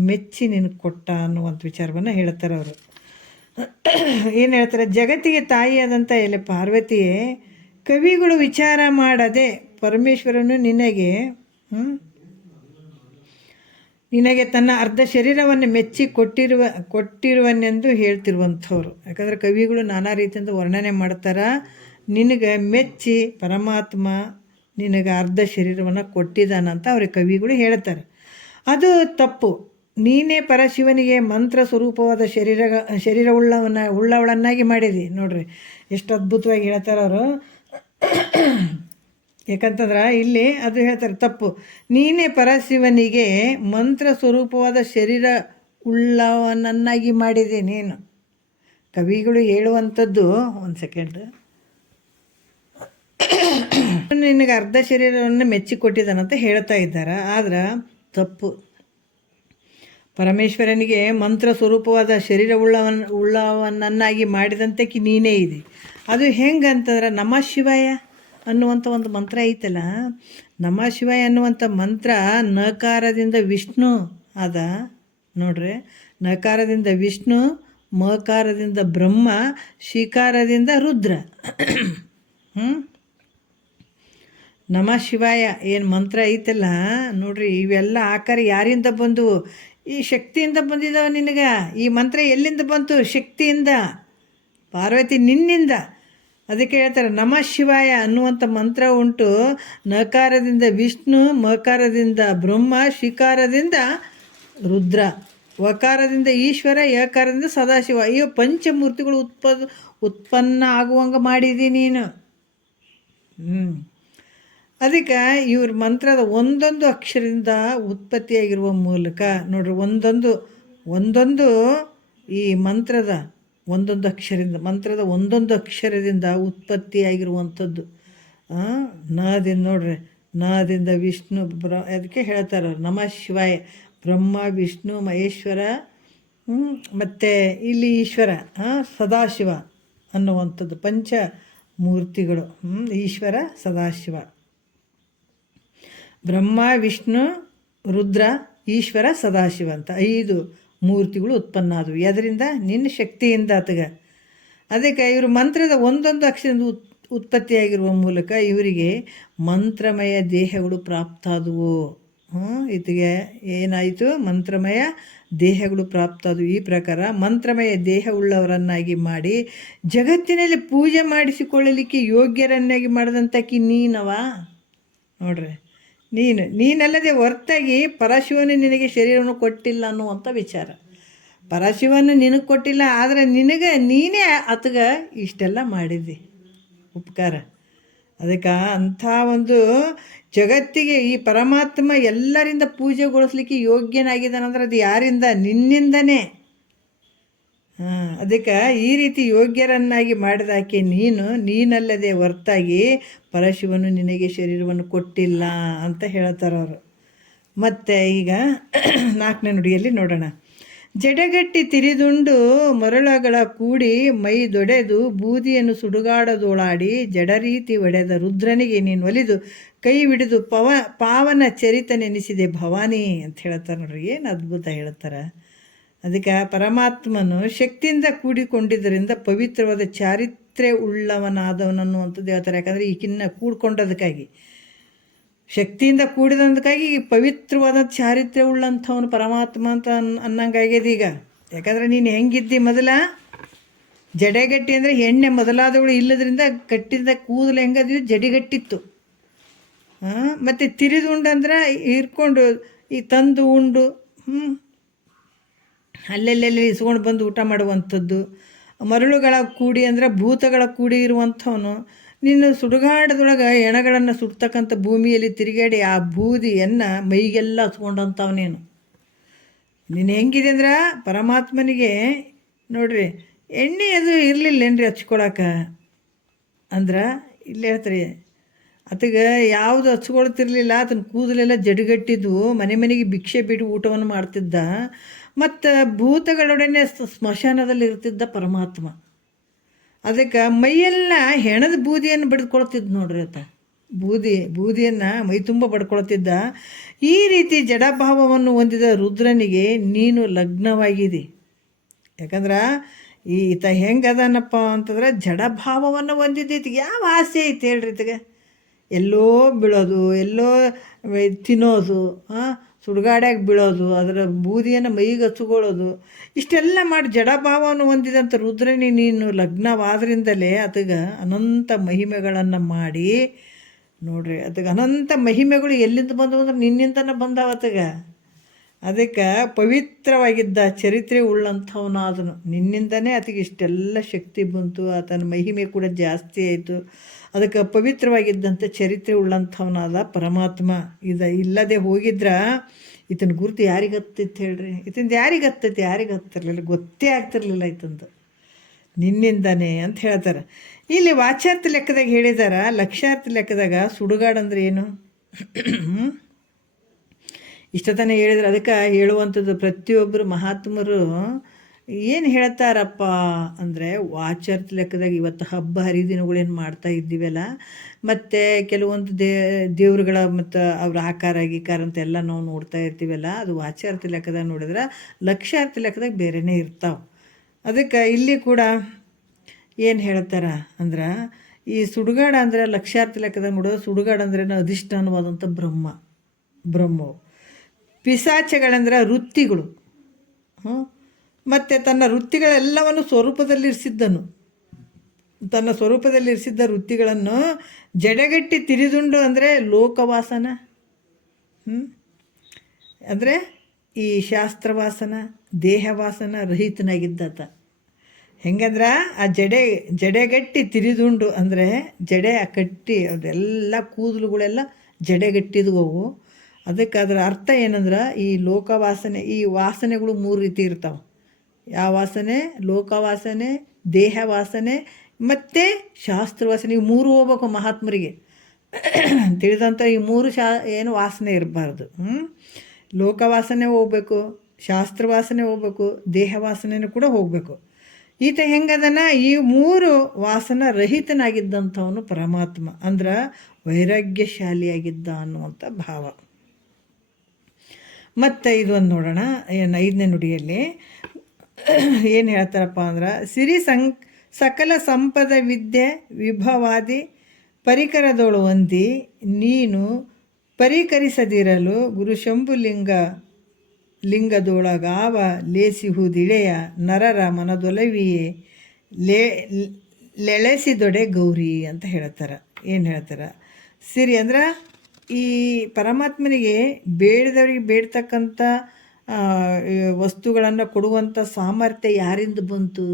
ಮೆಚ್ಚಿ ನಿನಗೆ ಕೊಟ್ಟ ಅನ್ನುವಂಥ ವಿಚಾರವನ್ನು ಹೇಳ್ತಾರೆ ಅವರು. ಏನು ಹೇಳ್ತಾರೆ, ಜಗತ್ತಿಗೆ ತಾಯಿಯಾದಂಥ ಎಲೆ ಪಾರ್ವತಿಯೇ, ಕವಿಗಳು ವಿಚಾರ ಮಾಡದೆ ಪರಮೇಶ್ವರನು ನಿನಗೆ ತನ್ನ ಅರ್ಧ ಶರೀರವನ್ನು ಮೆಚ್ಚಿ ಕೊಟ್ಟಿರುವನೆಂದು ಹೇಳ್ತಿರುವಂಥವ್ರು. ಯಾಕಂದರೆ ಕವಿಗಳು ನಾನಾ ರೀತಿಯಿಂದ ವರ್ಣನೆ ಮಾಡ್ತಾರೆ. ನಿನಗೆ ಮೆಚ್ಚಿ ಪರಮಾತ್ಮ ನಿನಗೆ ಅರ್ಧ ಶರೀರವನ್ನು ಕೊಟ್ಟಿದ್ದಾನಂತ ಅವ್ರಿಗೆ ಕವಿಗಳು ಹೇಳ್ತಾರೆ. ಅದು ತಪ್ಪು. ನೀನೇ ಪರಶಿವನಿಗೆ ಮಂತ್ರ ಸ್ವರೂಪವಾದ ಉಳ್ಳವಳನ್ನಾಗಿ ಮಾಡಿದಿ. ನೋಡ್ರಿ ಎಷ್ಟು ಅದ್ಭುತವಾಗಿ ಹೇಳ್ತಾರೆ ಅವರು. ಯಾಕಂತಂದ್ರೆ ಇಲ್ಲಿ ಅದು ಹೇಳ್ತಾರೆ ತಪ್ಪು. ನೀನೇ ಪರಶಿವನಿಗೆ ಮಂತ್ರ ಸ್ವರೂಪವಾದ ಶರೀರ ಉಳ್ಳವನನ್ನಾಗಿ ಮಾಡಿದೆ ನೀನು. ಕವಿಗಳು ಹೇಳುವಂಥದ್ದು, ಒಂದು ಸೆಕೆಂಡ್, ನಿನಗೆ ಅರ್ಧ ಶರೀರವನ್ನು ಮೆಚ್ಚಿಕೊಟ್ಟಿದ್ದಾನಂತ ಹೇಳ್ತಾ ಇದ್ದಾರೆ. ಆದ್ರೆ ತಪ್ಪು. ಪರಮೇಶ್ವರನಿಗೆ ಮಂತ್ರ ಸ್ವರೂಪವಾದ ಶರೀರ ಉಳ್ಳವನನ್ನಾಗಿ ಮಾಡಿದಂತೆ ನೀನೇ ಇದೆ. ಅದು ಹೆಂಗಂತಂದ್ರೆ ನಮಃ ಶಿವಾಯ ಅನ್ನುವಂಥ ಒಂದು ಮಂತ್ರ ಐತಲ್ಲ, ನಮಃ ಶಿವಾಯ ಅನ್ನುವಂಥ ಮಂತ್ರ ನಕಾರದಿಂದ ವಿಷ್ಣು ಅದ ನೋಡ್ರಿ. ನಕಾರದಿಂದ ವಿಷ್ಣು, ಮಕಾರದಿಂದ ಬ್ರಹ್ಮ, ಶಿಕಾರದಿಂದ ರುದ್ರ. ನಮಃ ಶಿವಾಯ ಏನು ಮಂತ್ರ ಐತಲ್ಲ ನೋಡ್ರಿ, ಇವೆಲ್ಲ ಆಕಾರ ಯಾರಿಂದ ಬಂದವು? ಈ ಶಕ್ತಿಯಿಂದ ಬಂದಿದ್ದಾವೆ ನಿನಗೆ. ಈ ಮಂತ್ರ ಎಲ್ಲಿಂದ ಬಂತು? ಶಕ್ತಿಯಿಂದ, ಪಾರ್ವತಿ ನಿನ್ನಿಂದ. ಅದಕ್ಕೆ ಹೇಳ್ತಾರೆ ನಮಃ ಶಿವಾಯ ಅನ್ನುವಂಥ ಮಂತ್ರ ಉಂಟು. ನಕಾರದಿಂದ ವಿಷ್ಣು, ಮಕಾರದಿಂದ ಬ್ರಹ್ಮ, ಶಿಕಾರದಿಂದ ರುದ್ರ, ವಕಾರದಿಂದ ಈಶ್ವರ, ಯಕಾರದಿಂದ ಸದಾಶಿವ. ಅಯ್ಯೋ ಪಂಚಮೂರ್ತಿಗಳು ಉತ್ಪನ್ನ ಆಗುವಂಗೆ ಮಾಡಿದ್ದೀನಿ ನೀನು. ಅದಕ್ಕೆ ಇವ್ರ ಮಂತ್ರದ ಒಂದೊಂದು ಅಕ್ಷರದಿಂದ ಉತ್ಪತ್ತಿಯಾಗಿರುವ ಮೂಲಕ ನೋಡ್ರಿ, ಒಂದೊಂದು ಈ ಮಂತ್ರದ ಒಂದೊಂದು ಅಕ್ಷರದಿಂದ ಉತ್ಪತ್ತಿಯಾಗಿರುವಂಥದ್ದು. ನದಿಂದ ನೋಡ್ರಿ, ನದಿಂದ ವಿಷ್ಣು ಅದಕ್ಕೆ ಹೇಳ್ತಾರೆ ನಮಃ ಶಿವಾಯ. ಬ್ರಹ್ಮ, ವಿಷ್ಣು, ಮಹೇಶ್ವರ, ಮತ್ತು ಇಲ್ಲಿ ಈಶ್ವರ, ಸದಾಶಿವ ಅನ್ನುವಂಥದ್ದು ಪಂಚಮೂರ್ತಿಗಳು. ಈಶ್ವರ, ಸದಾಶಿವ, ಬ್ರಹ್ಮ, ವಿಷ್ಣು, ರುದ್ರ, ಈಶ್ವರ, ಸದಾಶಿವ ಅಂತ 5 ಮೂರ್ತಿಗಳು ಉತ್ಪನ್ನ ಆದವು. ಅದರಿಂದ ನಿನ್ನ ಶಕ್ತಿಯಿಂದ ಆತಗ. ಅದಕ್ಕೆ ಇವರು ಮಂತ್ರದ ಒಂದೊಂದು ಅಕ್ಷರದಿಂದ ಉತ್ಪತ್ತಿಯಾಗಿರುವ ಮೂಲಕ ಇವರಿಗೆ ಮಂತ್ರಮಯ ದೇಹಗಳು ಪ್ರಾಪ್ತಾದವು. ಇದಕ್ಕೆ ಏನಾಯಿತು? ಮಂತ್ರಮಯ ದೇಹಗಳು ಪ್ರಾಪ್ತಾದವು. ಈ ಪ್ರಕಾರ ಮಂತ್ರಮಯ ದೇಹ ಉಳ್ಳವರನ್ನಾಗಿ ಮಾಡಿ ಜಗತ್ತಿನಲ್ಲಿ ಪೂಜೆ ಮಾಡಿಸಿಕೊಳ್ಳಲಿಕ್ಕೆ ಯೋಗ್ಯರನ್ನಾಗಿ ಮಾಡಿದಂತಕಿ ನೀನವ ನೋಡ್ರಿ. ನೀನಲ್ಲದೆ ಹೊರತಾಗಿ ಪರಶಿವನು ನಿನಗೆ ಶರೀರವನ್ನು ಕೊಟ್ಟಿಲ್ಲ ಅನ್ನುವಂಥ ವಿಚಾರ. ಪರಶಿವನು ನಿನಗೆ ಕೊಟ್ಟಿಲ್ಲ, ಆದರೆ ನೀನೇ ಆತಗ ಇಷ್ಟೆಲ್ಲ ಮಾಡಿದ್ದಿ. ಉಪಕಾರ. ಅದಕ್ಕೆ ಅಂಥ ಒಂದು ಜಗತ್ತಿಗೆ ಈ ಪರಮಾತ್ಮ ಎಲ್ಲರಿಂದ ಪೂಜೆಗೊಳಿಸ್ಲಿಕ್ಕೆ ಯೋಗ್ಯನಾಗಿದ್ದಾನಂದ್ರೆ ಅದು ಯಾರಿಂದ? ನಿನ್ನಿಂದನೇ. ಅದಕ್ಕೆ ಈ ರೀತಿ ಯೋಗ್ಯರನ್ನಾಗಿ ಮಾಡಿದಾಕೆ ನೀನಲ್ಲದೆ ಹೊರತಾಗಿ ಪರಶಿವನು ನಿನಗೆ ಶರೀರವನ್ನು ಕೊಟ್ಟಿಲ್ಲ ಅಂತ ಹೇಳ್ತಾರೆ ಅವರು. ಮತ್ತು ಈಗ 4ನೇ ನುಡಿಯಲ್ಲಿ ನೋಡೋಣ. ಜಡಗಟ್ಟಿ ತಿರಿದುಂಡು ಮರಳಗಳ ಕೂಡಿ ಮೈ ದೊಡೆದು ಬೂದಿಯನ್ನು ಸುಡುಗಾಡದೋಳಾಡಿ ಜಡರೀತಿ ಒಡೆದ ರುದ್ರನಿಗೆ ನೀನು ಒಲಿದು ಕೈ ಹಿಡಿದು ಪಾವನ ಚರಿತ ನೆನೆಸಿದೆ ಭವಾನಿ ಅಂತ ಹೇಳ್ತಾರೆ ನೋಡ್ರಿ. ಏನು ಅದ್ಭುತ ಹೇಳ್ತಾರೆ. ಅದಕ್ಕೆ ಪರಮಾತ್ಮನು ಶಕ್ತಿಯಿಂದ ಕೂಡಿಕೊಂಡಿದ್ದರಿಂದ ಪವಿತ್ರವಾದ ಚಾರಿತ್ರ್ಯ ಉಳ್ಳವನಾದವನನ್ನು ಅಂತದ್ದು ಹೇಳ್ತಾರೆ. ಯಾಕಂದರೆ ಈಗಿನ್ನ ಕೂಡ್ಕೊಂಡದಕ್ಕಾಗಿ, ಶಕ್ತಿಯಿಂದ ಕೂಡಿದಂದಕ್ಕಾಗಿ ಪವಿತ್ರವಾದ ಚಾರಿತ್ರ್ಯ ಉಳ್ಳಂಥವನು ಪರಮಾತ್ಮ ಅಂತ ಅನ್ನಂಗಾಗ್ಯದ ಈಗ. ಯಾಕಂದರೆ ನೀನು ಹೆಂಗಿದ್ದಿ ಮೊದಲ ಜಡೆಗಟ್ಟಿ ಅಂದರೆ ಎಣ್ಣೆ ಮೊದಲಾದವಳು ಇಲ್ಲದ್ರಿಂದ ಕಟ್ಟಿದ ಕೂದಲು ಹೆಂಗದ್ವಿ ಜಡಿಗಟ್ಟಿತ್ತು. ಮತ್ತು ತಿರಿದುಂಡಂದ್ರೆ ಹಿರ್ಕೊಂಡು ಈ ತಂದು ಉಂಡು ಅಲ್ಲೆಲ್ಲೆಲ್ಲಿ ಇಸ್ಕೊಂಡು ಬಂದು ಊಟ ಮಾಡುವಂಥದ್ದು. ಮರಳುಗಳ ಕೂಡಿ ಅಂದರೆ ಭೂತಗಳ ಕೂಡಿ ಇರುವಂಥವನು. ನೀನು ಸುಡುಗಾಡದೊಳಗೆ ಎಣಗಳನ್ನು ಸುಡ್ತಕ್ಕಂಥ ಭೂಮಿಯಲ್ಲಿ ತಿರುಗಾಡಿ ಆ ಬೂದಿಯನ್ನು ಮೈಗೆಲ್ಲ ಹಚ್ಕೊಂಡಂಥವನೇನು. ನೀನು ಹೆಂಗಿದೆ ಅಂದ್ರೆ ಪರಮಾತ್ಮನಿಗೆ ನೋಡ್ರಿ ಎಣ್ಣೆ ಅದು ಇರಲಿಲ್ಲೇನ್ರಿ ಹಚ್ಕೊಳಕ್ಕೆ ಅಂದ್ರೆ ಇಲ್ಲಿ ಹೇಳ್ತಾರೆ. ಆತಗೆ ಯಾವುದು ಹಚ್ಕೊಳ್ತಿರ್ಲಿಲ್ಲ. ಆತನ ಕೂದಲೆಲ್ಲ ಜಡಿಗಟ್ಟಿದ್ವು. ಮನೆಗೆ ಭಿಕ್ಷೆ ಬಿಟ್ಟು ಊಟವನ್ನು ಮಾಡ್ತಿದ್ದ. ಮತ್ತು ಭೂತಗಳೊಡನೆ ಸ್ಮಶಾನದಲ್ಲಿ ಇರ್ತಿದ್ದ ಪರಮಾತ್ಮ. ಅದಕ್ಕೆ ಮೈಯೆಲ್ಲ ಹೆಣದ ಬೂದಿಯನ್ನು ಬಡಿದ್ಕೊಳ್ತಿದ್ದ ನೋಡ್ರಿ ಆತ. ಬೂದಿಯನ್ನು ಮೈ ತುಂಬ ಬಡ್ಕೊಳ್ತಿದ್ದ. ಈ ರೀತಿ ಜಡಭಾವವನ್ನು ಹೊಂದಿದ ರುದ್ರನಿಗೆ ನೀನು ಲಗ್ನವಾಗಿದೆ. ಯಾಕಂದ್ರೆ ಈತ ಹೆಂಗದನಪ್ಪ ಅಂತಂದ್ರೆ ಜಡಭಾವವನ್ನು ಹೊಂದಿದ್ದೈತಿ. ಯಾವ ಆಸೆ ಐತೆ ಹೇಳ್ರಿ ಈತಗೆ? ಎಲ್ಲೋ ಬೀಳೋದು, ಎಲ್ಲೋ ತಿನ್ನೋದು, ಸುಡುಗಾಡ್ಯಾಗ ಬೀಳೋದು, ಅದರ ಬೂದಿಯನ್ನು ಮೈಗೆ ಹಚ್ಕೊಳ್ಳೋದು, ಇಷ್ಟೆಲ್ಲ ಮಾಡಿ ಜಡಭಾವವನ್ನು ಹೊಂದಿದಂಥ ರುದ್ರನಿ ನೀನು ಲಗ್ನವಾದ್ರಿಂದಲೇ ಆತಗೆ ಅನಂತ ಮಹಿಮೆಗಳನ್ನು ಮಾಡಿ ನೋಡ್ರಿ. ಅದಕ್ಕೆ ಅನಂತ ಮಹಿಮೆಗಳು ಎಲ್ಲಿಂದ ಬಂದವು ಅಂದ್ರೆ ನಿನ್ನಿಂದನೇ ಬಂದಾವ ಆತಗೆ. ಅದಕ್ಕೆ ಪವಿತ್ರವಾಗಿದ್ದ ಚರಿತ್ರೆ ಉಳ್ಳಂಥವನಾದನು. ನಿನ್ನಿಂದನೇ ಆತಗೆ ಇಷ್ಟೆಲ್ಲ ಶಕ್ತಿ ಬಂತು. ಆತನ ಮಹಿಮೆ ಕೂಡ ಜಾಸ್ತಿ ಆಯಿತು. ಅದಕ್ಕೆ ಪವಿತ್ರವಾಗಿದ್ದಂಥ ಚರಿತ್ರೆ ಉಳ್ಳಂಥವನಾದ ಪರಮಾತ್ಮ ಇಲ್ಲದೆ ಹೋಗಿದ್ರೆ ಈತನ ಗುರುತು ಯಾರಿಗೆ ಹತ್ತಿತ್ತು ಹೇಳ್ರಿ? ಈತಂದು ಯಾರಿಗೆ ಹತ್ತೈತಿ? ಯಾರಿಗೆ ಹತ್ತಿರಲಿಲ್ಲ, ಗೊತ್ತೇ ಆಗ್ತಿರ್ಲಿಲ್ಲ ಈತಂದು. ನಿನ್ನಿಂದನೇ ಅಂತ ಹೇಳ್ತಾರೆ. ಇಲ್ಲಿ ವಾಚ್ಯಾರ್ಥ ಲೆಕ್ಕದಾಗ ಹೇಳಿದಾರ. ಲಕ್ಷ್ಯಾರ್ಥ ಲೆಕ್ಕದಾಗ ಸುಡುಗಾಡಂದ್ರೆ ಏನು ಇಷ್ಟತನ ಹೇಳಿದ್ರೆ. ಅದಕ್ಕೆ ಹೇಳುವಂಥದ್ದು ಪ್ರತಿಯೊಬ್ಬರು ಮಹಾತ್ಮರು ಏನು ಹೇಳ್ತಾರಪ್ಪ ಅಂದರೆ ವಾಚ್ಯಾರ್ಥ ಲೆಕ್ಕದಾಗ ಇವತ್ತು ಹಬ್ಬ ಹರಿದಿನಗಳೇನು ಮಾಡ್ತಾ ಇದ್ದೀವಲ್ಲ, ಮತ್ತು ಕೆಲವೊಂದು ದೇವ್ರುಗಳ ಮತ್ತು ಅವ್ರ ಆಕಾರ ಗೀಕಾರ ಅಂತೆಲ್ಲ ನಾವು ನೋಡ್ತಾ ಇರ್ತೀವಲ್ಲ, ಅದು ವಾಚ್ಯಾರ್ಥ ಲೆಕ್ಕದಾಗ ನೋಡಿದ್ರೆ ಲಕ್ಷ್ಯಾರ್ಥ ಲೆಕ್ಕದಾಗ ಬೇರೆಯೇ ಇರ್ತಾವೆ. ಅದಕ್ಕೆ ಇಲ್ಲಿ ಕೂಡ ಏನು ಹೇಳ್ತಾರೆ ಅಂದ್ರೆ ಈ ಸುಡುಗಾಡ ಅಂದರೆ ಲಕ್ಷ್ಯಾರ್ಥ ಲೆಕ್ಕದಾಗ ನೋಡೋದು. ಸುಡುಗಾಡ ಅಂದ್ರೆ ಅಧಿಷ್ಠಾನವಾದಂಥ ಬ್ರಹ್ಮವು. ಪಿಸಾಚಗಳಂದ್ರೆ ವೃತ್ತಿಗಳು. ಮತ್ತು ತನ್ನ ವೃತ್ತಿಗಳೆಲ್ಲವನ್ನು ಸ್ವರೂಪದಲ್ಲಿರಿಸಿದ್ದನು. ತನ್ನ ಸ್ವರೂಪದಲ್ಲಿರಿಸಿದ್ದ ವೃತ್ತಿಗಳನ್ನು ಜಡಗಟ್ಟಿ ತಿರಿದುಂಡು ಅಂದರೆ ಲೋಕವಾಸನ, ಅಂದರೆ ಈ ಶಾಸ್ತ್ರವಾಸನ ದೇಹವಾಸನ ರಹಿತನಾಗಿದ್ದಾತ. ಹೆಂಗಂದ್ರೆ ಆ ಜಡೆಗಟ್ಟಿ ತಿರಿದುಂಡು ಅಂದರೆ ಜಡೆ ಕಟ್ಟಿ ಅದೆಲ್ಲ ಕೂದಲುಗಳೆಲ್ಲ ಜಡೆಗಟ್ಟಿದ್ವು. ಅದಕ್ಕೆ ಅದರ ಅರ್ಥ ಏನಂದ್ರೆ ಈ ಲೋಕವಾಸನೆ, ಈ ವಾಸನೆಗಳು 3 ರೀತಿ ಇರ್ತಾವೆ. ಯಾವ ವಾಸನೆ? ಲೋಕವಾಸನೆ, ದೇಹವಾಸನೆ ಮತ್ತು ಶಾಸ್ತ್ರವಾಸನೆ. ಈ 3 ಹೋಗ್ಬೇಕು ಮಹಾತ್ಮರಿಗೆ ತಿಳಿದಂಥ. ಈ 3 ಏನು ವಾಸನೆ ಇರಬಾರ್ದು. ಲೋಕವಾಸನೆ ಹೋಗ್ಬೇಕು, ಶಾಸ್ತ್ರವಾಸನೆ ಹೋಗ್ಬೇಕು, ದೇಹವಾಸನೆನೂ ಕೂಡ ಹೋಗಬೇಕು. ಈತ ಹೆಂಗದನ ಈ 3 ವಾಸನ ರಹಿತನಾಗಿದ್ದಂಥವನು ಪರಮಾತ್ಮ. ಅಂದ್ರೆ ವೈರಾಗ್ಯಶಾಲಿಯಾಗಿದ್ದ ಅನ್ನುವಂಥ ಭಾವ. ಮತ್ತು ಇದೊಂದು ನೋಡೋಣ 5ನೇ ನುಡಿಯಲ್ಲಿ ಏನು ಹೇಳ್ತಾರಪ್ಪ ಅಂದ್ರೆ ಸಿರಿ ಸಕಲ ಸಂಪದ ವಿದ್ಯೆ ವಿಭವಾದಿ ಪರಿಕರದೊಳು ಹೊಂದಿ ನೀನು ಪರಿಕರಿಸದಿರಲು ಗುರುಶಂಭು ಲಿಂಗದೊಳಗಾವ ಲೇಸಿಹುದಿಳೆಯ ನರರ ಮನದೊಲವಿಯೇ ಲೆಳೆಸಿದೊಡೆ ಗೌರಿ ಅಂತ ಹೇಳ್ತಾರೆ. ಏನು ಹೇಳ್ತಾರೆ? ಸಿರಿ ಅಂದ್ರೆ ಈ ಪರಮಾತ್ಮನಿಗೆ ಬೇಡದವರಿಗೆ ಬೇಡ್ತಕ್ಕಂಥ ವಸ್ತುಗಳನ್ನು ಕೊಡುವಂಥ ಸಾಮರ್ಥ್ಯ ಯಾರಿಂದ ಬಂತು?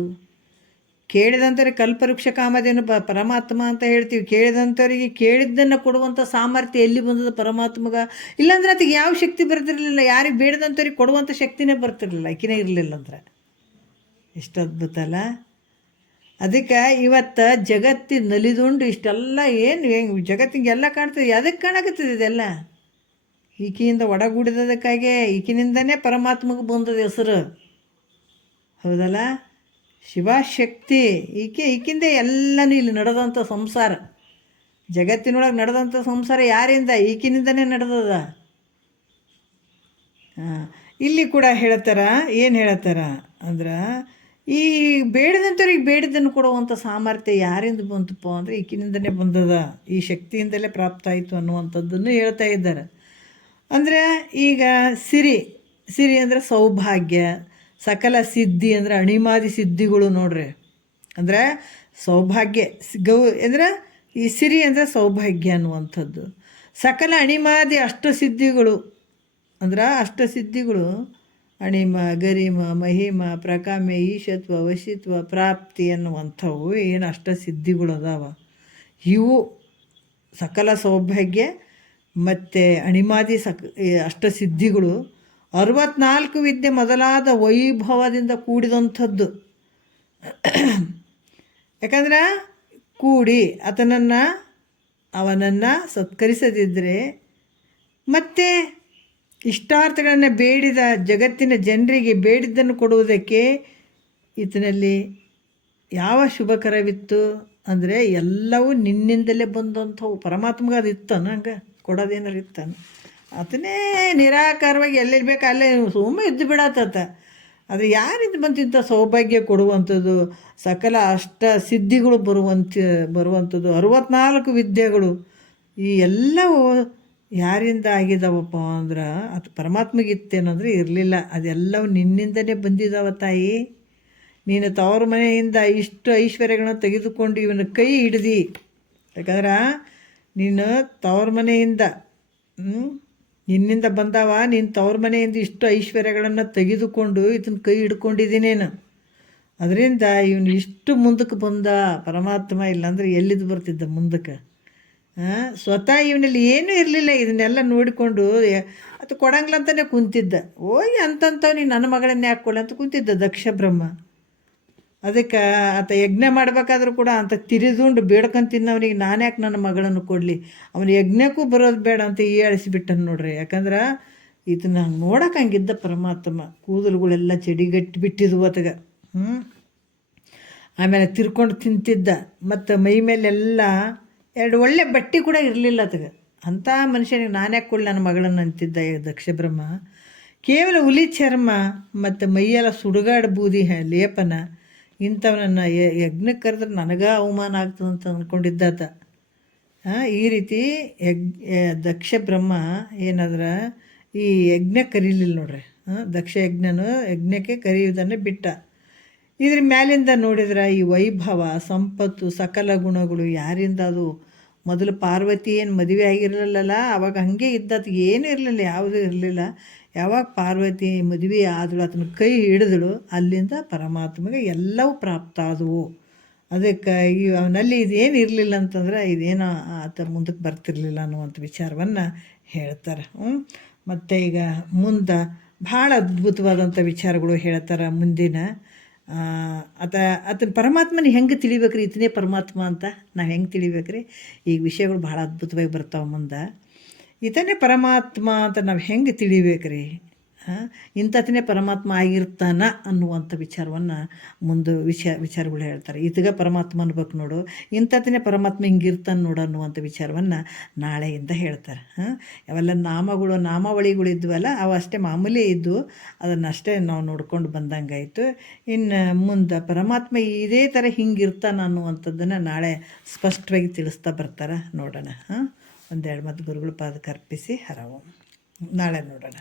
ಕೇಳಿದಂಥವ್ರಿಗೆ ಕಲ್ಪವೃಕ್ಷ ಕಾಮಧೇನು ಪರಮಾತ್ಮ ಅಂತ ಹೇಳ್ತೀವಿ. ಕೇಳಿದಂಥವ್ರಿಗೆ ಕೇಳಿದ್ದನ್ನು ಕೊಡುವಂಥ ಸಾಮರ್ಥ್ಯ ಎಲ್ಲಿ ಬಂದದ ಪರಮಾತ್ಮಗ? ಇಲ್ಲಾಂದ್ರೆ ಅದಕ್ಕೆ ಯಾವ ಶಕ್ತಿ ಬರ್ತಿರಲಿಲ್ಲ. ಯಾರಿಗೆ ಬೇಡದಂಥವ್ರಿಗೆ ಕೊಡುವಂಥ ಶಕ್ತಿನೇ ಬರ್ತಿರಲಿಲ್ಲ, ಆಕಿನೇ ಇರಲಿಲ್ಲ ಅಂದ್ರೆ. ಎಷ್ಟು ಅದ್ಭುತ ಅಲ್ಲ. ಅದಕ್ಕೆ ಇವತ್ತು ಜಗತ್ತಿನ ನಲಿದುಂಡು ಇಷ್ಟೆಲ್ಲ ಏನು ಜಗತ್ತಿಗೆಲ್ಲ ಕಾಣ್ತದೆ. ಅದಕ್ಕೆ ಕಾಣಕತ್ತದ ಇದೆಲ್ಲ ಈಕೆಯಿಂದ ಒಡಗೂಡಿದದಕ್ಕಾಗೆ ಈಕಿನಿಂದನೇ ಪರಮಾತ್ಮಗೆ ಬಂದದ ಹೆಸರು. ಹೌದಲ್ಲ? ಶಿವಶಕ್ತಿ ಈಕಿಂದ ಎಲ್ಲನೂ ಇಲ್ಲಿ ನಡೆದಂಥ ಸಂಸಾರ, ಜಗತ್ತಿನೊಳಗೆ ನಡೆದಂಥ ಸಂಸಾರ ಯಾರಿಂದ? ಈಕಿನಿಂದನೇ ನಡೆದದ. ಇಲ್ಲಿ ಕೂಡ ಹೇಳ್ತಾರ, ಏನು ಹೇಳ್ತಾರ ಅಂದ್ರೆ, ಈ ಬೇಡದಂಥವ್ರಿಗೆ ಬೇಡದನ್ನು ಕೊಡುವಂಥ ಸಾಮರ್ಥ್ಯ ಯಾರಿಂದ ಬಂತಪ್ಪ ಅಂದರೆ ಈಕಿನಿಂದನೇ ಬಂದದ, ಈ ಶಕ್ತಿಯಿಂದಲೇ ಪ್ರಾಪ್ತ ಆಯಿತು ಅನ್ನುವಂಥದ್ದನ್ನು ಹೇಳ್ತಾ ಇದ್ದಾರೆ. ಅಂದರೆ ಈಗ ಸಿರಿ ಅಂದರೆ ಸೌಭಾಗ್ಯ, ಸಕಲ ಸಿದ್ಧಿ ಅಂದರೆ ಅಣಿಮಾದಿ ಸಿದ್ಧಿಗಳು ನೋಡ್ರಿ. ಅಂದರೆ ಸೌಭಾಗ್ಯ ಅಂದರೆ ಈ ಸಿರಿ ಅಂದರೆ ಸೌಭಾಗ್ಯ ಅನ್ನುವಂಥದ್ದು. ಸಕಲ ಅಣಿಮಾದಿ ಅಷ್ಟಸಿದ್ಧಿಗಳು ಅಂದ್ರೆ ಅಷ್ಟಸಿದ್ಧಿಗಳು ಅಣಿಮ, ಗರಿಮ, ಮಹಿಮ, ಪ್ರಕಾಮ್ಯ, ಈಶತ್ವ, ವಶಿತ್ವ, ಪ್ರಾಪ್ತಿ ಅನ್ನುವಂಥವು ಏನು ಅಷ್ಟಸಿದ್ಧಿಗಳು ಅದಾವ. ಇವು ಸಕಲ ಸೌಭಾಗ್ಯ ಮತ್ತು ಅಣಿಮಾದಿ ಅಷ್ಟಸಿದ್ಧಿಗಳು 64 ವಿದ್ಯೆ ಮೊದಲಾದ ವೈಭವದಿಂದ ಕೂಡಿದಂಥದ್ದು. ಯಾಕಂದ್ರೆ ಕೂಡಿ ಅವನನ್ನು ಸತ್ಕರಿಸದಿದ್ದರೆ ಮತ್ತೆ ಇಷ್ಟಾರ್ಥಗಳನ್ನು ಬೇಡಿದ ಜಗತ್ತಿನ ಜನರಿಗೆ ಬೇಡಿದ್ದನ್ನು ಕೊಡುವುದಕ್ಕೆ ಈತನಲ್ಲಿ ಯಾವ ಶುಭಕರವಿತ್ತು ಅಂದರೆ ಎಲ್ಲವೂ ನಿನ್ನಿಂದಲೇ ಬಂದಂಥವು. ಪರಮಾತ್ಮಗೆ ಅದು ಇತ್ತಾನ, ಹಂಗೆ ಕೊಡೋದೇನಾರು ಇತ್ತಾನ? ಅದನ್ನೇ ನಿರಾಕಾರವಾಗಿ ಎಲ್ಲೆಲ್ಲಿ ಬೇಕು ಅಲ್ಲೇ ಸುಮ್ಮನೆ ಇದ್ದು ಬಿಡತ್ತ. ಆದರೆ ಯಾರಿಂದ ಬಂತಿಂಥ ಸೌಭಾಗ್ಯ ಕೊಡುವಂಥದ್ದು, ಸಕಲ ಅಷ್ಟ ಸಿದ್ಧಿಗಳು ಬರುವಂಥದ್ದು 64 ವಿದ್ಯೆಗಳು ಈ ಎಲ್ಲವೂ ಯಾರಿಂದ ಆಗಿದ್ದಾವಪ್ಪ ಅಂದ್ರೆ ಅದು ಪರಮಾತ್ಮಗಿತ್ತೇನಂದ್ರೆ ಇರಲಿಲ್ಲ. ಅದೆಲ್ಲವೂ ನಿನ್ನಿಂದನೇ ಬಂದಿದ್ದಾವ ತಾಯಿ. ನೀನು ತವರ ಮನೆಯಿಂದ ಇಷ್ಟು ಐಶ್ವರ್ಯಗಳನ್ನ ತೆಗೆದುಕೊಂಡು ಇವನ ಕೈ ಹಿಡ್ದು. ಯಾಕಂದ್ರೆ ನೀನು ತವರ ಮನೆಯಿಂದ ನಿನ್ನಿಂದ ಬಂದಾವ, ನೀನು ತವ್ರ ಮನೆಯಿಂದ ಇಷ್ಟು ಐಶ್ವರ್ಯಗಳನ್ನು ತೆಗೆದುಕೊಂಡು ಇದನ್ನ ಕೈ ಹಿಡ್ಕೊಂಡಿದ್ದೀನೇನು. ಅದರಿಂದ ಇವನು ಇಷ್ಟು ಮುಂದಕ್ಕೆ ಬಂದ ಪರಮಾತ್ಮ. ಇಲ್ಲಾಂದ್ರೆ ಎಲ್ಲಿದ್ದು ಬರ್ತಿದ್ದ ಮುಂದಕ್ಕೆ? ಸ್ವತಃ ಇವನಲ್ಲಿ ಏನೂ ಇರಲಿಲ್ಲ. ಇದನ್ನೆಲ್ಲ ನೋಡಿಕೊಂಡು ಅದು ಕೊಡಂಗ್ಲಂತಲೇ ಕುಂತಿದ್ದ. ಹೋಗಿ ಅಂತಂತವ್ ನೀನು ನನ್ನ ಮಗಳನ್ನೇ ಹಾಕ್ಕೊಳ್ಳಿ ಅಂತ ಕುಂತಿದ್ದ ದಕ್ಷ ಬ್ರಹ್ಮ. ಅದಕ್ಕೆ ಆತ ಯಜ್ಞ ಮಾಡಬೇಕಾದ್ರೂ ಕೂಡ ಅಂತ ತಿರಿದುಂಡು ಬೇಡ್ಕೊಂತಿನ್ನವನಿಗೆ ನಾನು ಯಾಕೆ ನನ್ನ ಮಗಳನ್ನು ಕೊಡಲಿ, ಅವನು ಯಜ್ಞಕ್ಕೂ ಬರೋದು ಬೇಡ ಅಂತ ಹೇಳಿಸಿಬಿಟ್ಟನು ನೋಡ್ರಿ. ಯಾಕಂದ್ರೆ ಇದನ್ನ ನೋಡೋಕೆ ಹಂಗಿದ್ದ ಪರಮಾತ್ಮ. ಕೂದಲುಗಳೆಲ್ಲ ಚಡಿಗಟ್ಟಿ ಬಿಟ್ಟಿದ್ವು ಆತಗೆ. ಆಮೇಲೆ ತಿರ್ಕೊಂಡು ತಿಂತಿದ್ದ. ಮತ್ತು ಮೈ ಮೇಲೆಲ್ಲ 2 ಒಳ್ಳೆ ಬಟ್ಟೆ ಕೂಡ ಇರಲಿಲ್ಲ ಆತಗೆ. ಅಂಥ ಮನುಷ್ಯನಿಗೆ ನಾನು ಯಾಕೆ ಕೊಡಲಿ ನನ್ನ ಮಗಳನ್ನು ಅಂತಿದ್ದ ದಕ್ಷ ಬ್ರಹ್ಮ. ಕೇವಲ ಹುಲಿ ಚರ್ಮ ಮತ್ತು ಮೈಯೆಲ್ಲ ಸುಡುಗಾಡು ಬೂದಿ ಲೇಪನ ಇಂಥವನನ್ನು ಯಜ್ಞಕ್ಕೆ ಕರೆದ್ರೆ ನನಗೆ ಅವಮಾನ ಆಗ್ತದಂತ ಅಂದ್ಕೊಂಡಿದ್ದಾತ. ಈ ರೀತಿ ದಕ್ಷ ಬ್ರಹ್ಮ ಏನಾದ್ರೆ ಈ ಯಜ್ಞ ಕರೀಲಿಲ್ಲ ನೋಡ್ರಿ. ದಕ್ಷ ಯಜ್ಞಕ್ಕೆ ಕರೆಯುವುದನ್ನು ಬಿಟ್ಟ. ಇದ್ರ ಮ್ಯಾಲಿಂದ ನೋಡಿದ್ರೆ ಈ ವೈಭವ, ಸಂಪತ್ತು, ಸಕಲ ಗುಣಗಳು ಯಾರಿಂದ ಅದು ಮೊದಲು ಪಾರ್ವತಿ ಏನು ಮದುವೆ ಆಗಿರಲಿಲ್ಲಲ್ಲ, ಅವಾಗ ಹಾಗೆ ಇದ್ದದ್ದು ಏನೂ ಇರಲಿಲ್ಲ, ಯಾವುದೂ ಇರಲಿಲ್ಲ. ಯಾವಾಗ ಪಾರ್ವತಿ ಮದುವೆ ಆದಳು, ಅದನ್ನ ಕೈ ಹಿಡಿದಳು, ಅಲ್ಲಿಂದ ಪರಮಾತ್ಮಗೆ ಎಲ್ಲವೂ ಪ್ರಾಪ್ತ ಆದವು. ಅದಕ್ಕೆ ಅವನಲ್ಲಿ ಇದೇನು ಇರಲಿಲ್ಲ ಅಂತಂದ್ರೆ ಇದೇನೋ ಆತ ಮುಂದಕ್ಕೆ ಬರ್ತಿರ್ಲಿಲ್ಲ ಅನ್ನುವಂಥ ವಿಚಾರವನ್ನು ಹೇಳ್ತಾರೆ. ಮತ್ತು ಈಗ ಮುಂದೆ ಭಾಳ ಅದ್ಭುತವಾದಂಥ ವಿಚಾರಗಳು ಹೇಳ್ತಾರೆ ಮುಂದಿನ. ಆತನ ಪರಮಾತ್ಮನ ಹೆಂಗೆ ತಿಳಿಬೇಕ್ರಿ? ಈತನೇ ಪರಮಾತ್ಮ ಅಂತ ನಾವು ಹೆಂಗೆ ತಿಳಿಬೇಕ್ರಿ? ಈ ವಿಷಯಗಳು ಭಾಳ ಅದ್ಭುತವಾಗಿ ಬರ್ತಾವೆ ಮುಂದೆ. ಈತನೇ ಪರಮಾತ್ಮ ಅಂತ ನಾವು ಹೆಂಗೆ ತಿಳಿಬೇಕ್ರಿ? ಇಂಥತನೇ ಪರಮಾತ್ಮ ಆಗಿರ್ತಾನ ಅನ್ನುವಂಥ ವಿಚಾರವನ್ನು ಮುಂದೆ ವಿಚಾರಗಳು ಹೇಳ್ತಾರೆ. ಈತಗ ಪರಮಾತ್ಮ ಅನ್ಬೇಕು ನೋಡು, ಇಂಥತನೇ ಪರಮಾತ್ಮ ಹಿಂಗಿರ್ತಾನೆ ನೋಡು ಅನ್ನುವಂಥ ವಿಚಾರವನ್ನು ನಾಳೆಯಿಂದ ಹೇಳ್ತಾರೆ. ಅವೆಲ್ಲ ನಾಮಾವಳಿಗಳು ಇದ್ವಲ್ಲ, ಅವು ಅಷ್ಟೇ ಮಾಮೂಲಿ ಇದ್ದು ಅದನ್ನಷ್ಟೇ ನಾವು ನೋಡ್ಕೊಂಡು ಬಂದಂಗಾಯಿತು. ಇನ್ನು ಮುಂದೆ ಪರಮಾತ್ಮ ಇದೇ ಥರ ಹಿಂಗಿರ್ತಾನೆ ಅನ್ನುವಂಥದ್ದನ್ನು ನಾಳೆ ಸ್ಪಷ್ಟವಾಗಿ ತಿಳಿಸ್ತಾ ಬರ್ತಾರೆ. ನೋಡೋಣ. 1-2 ಮತ್ತು ಗುರುಗಳ ಪಾದಕ್ಕೆ ಅರ್ಪಿಸಿ ಹರವು. ನಾಳೆ ನೋಡೋಣ.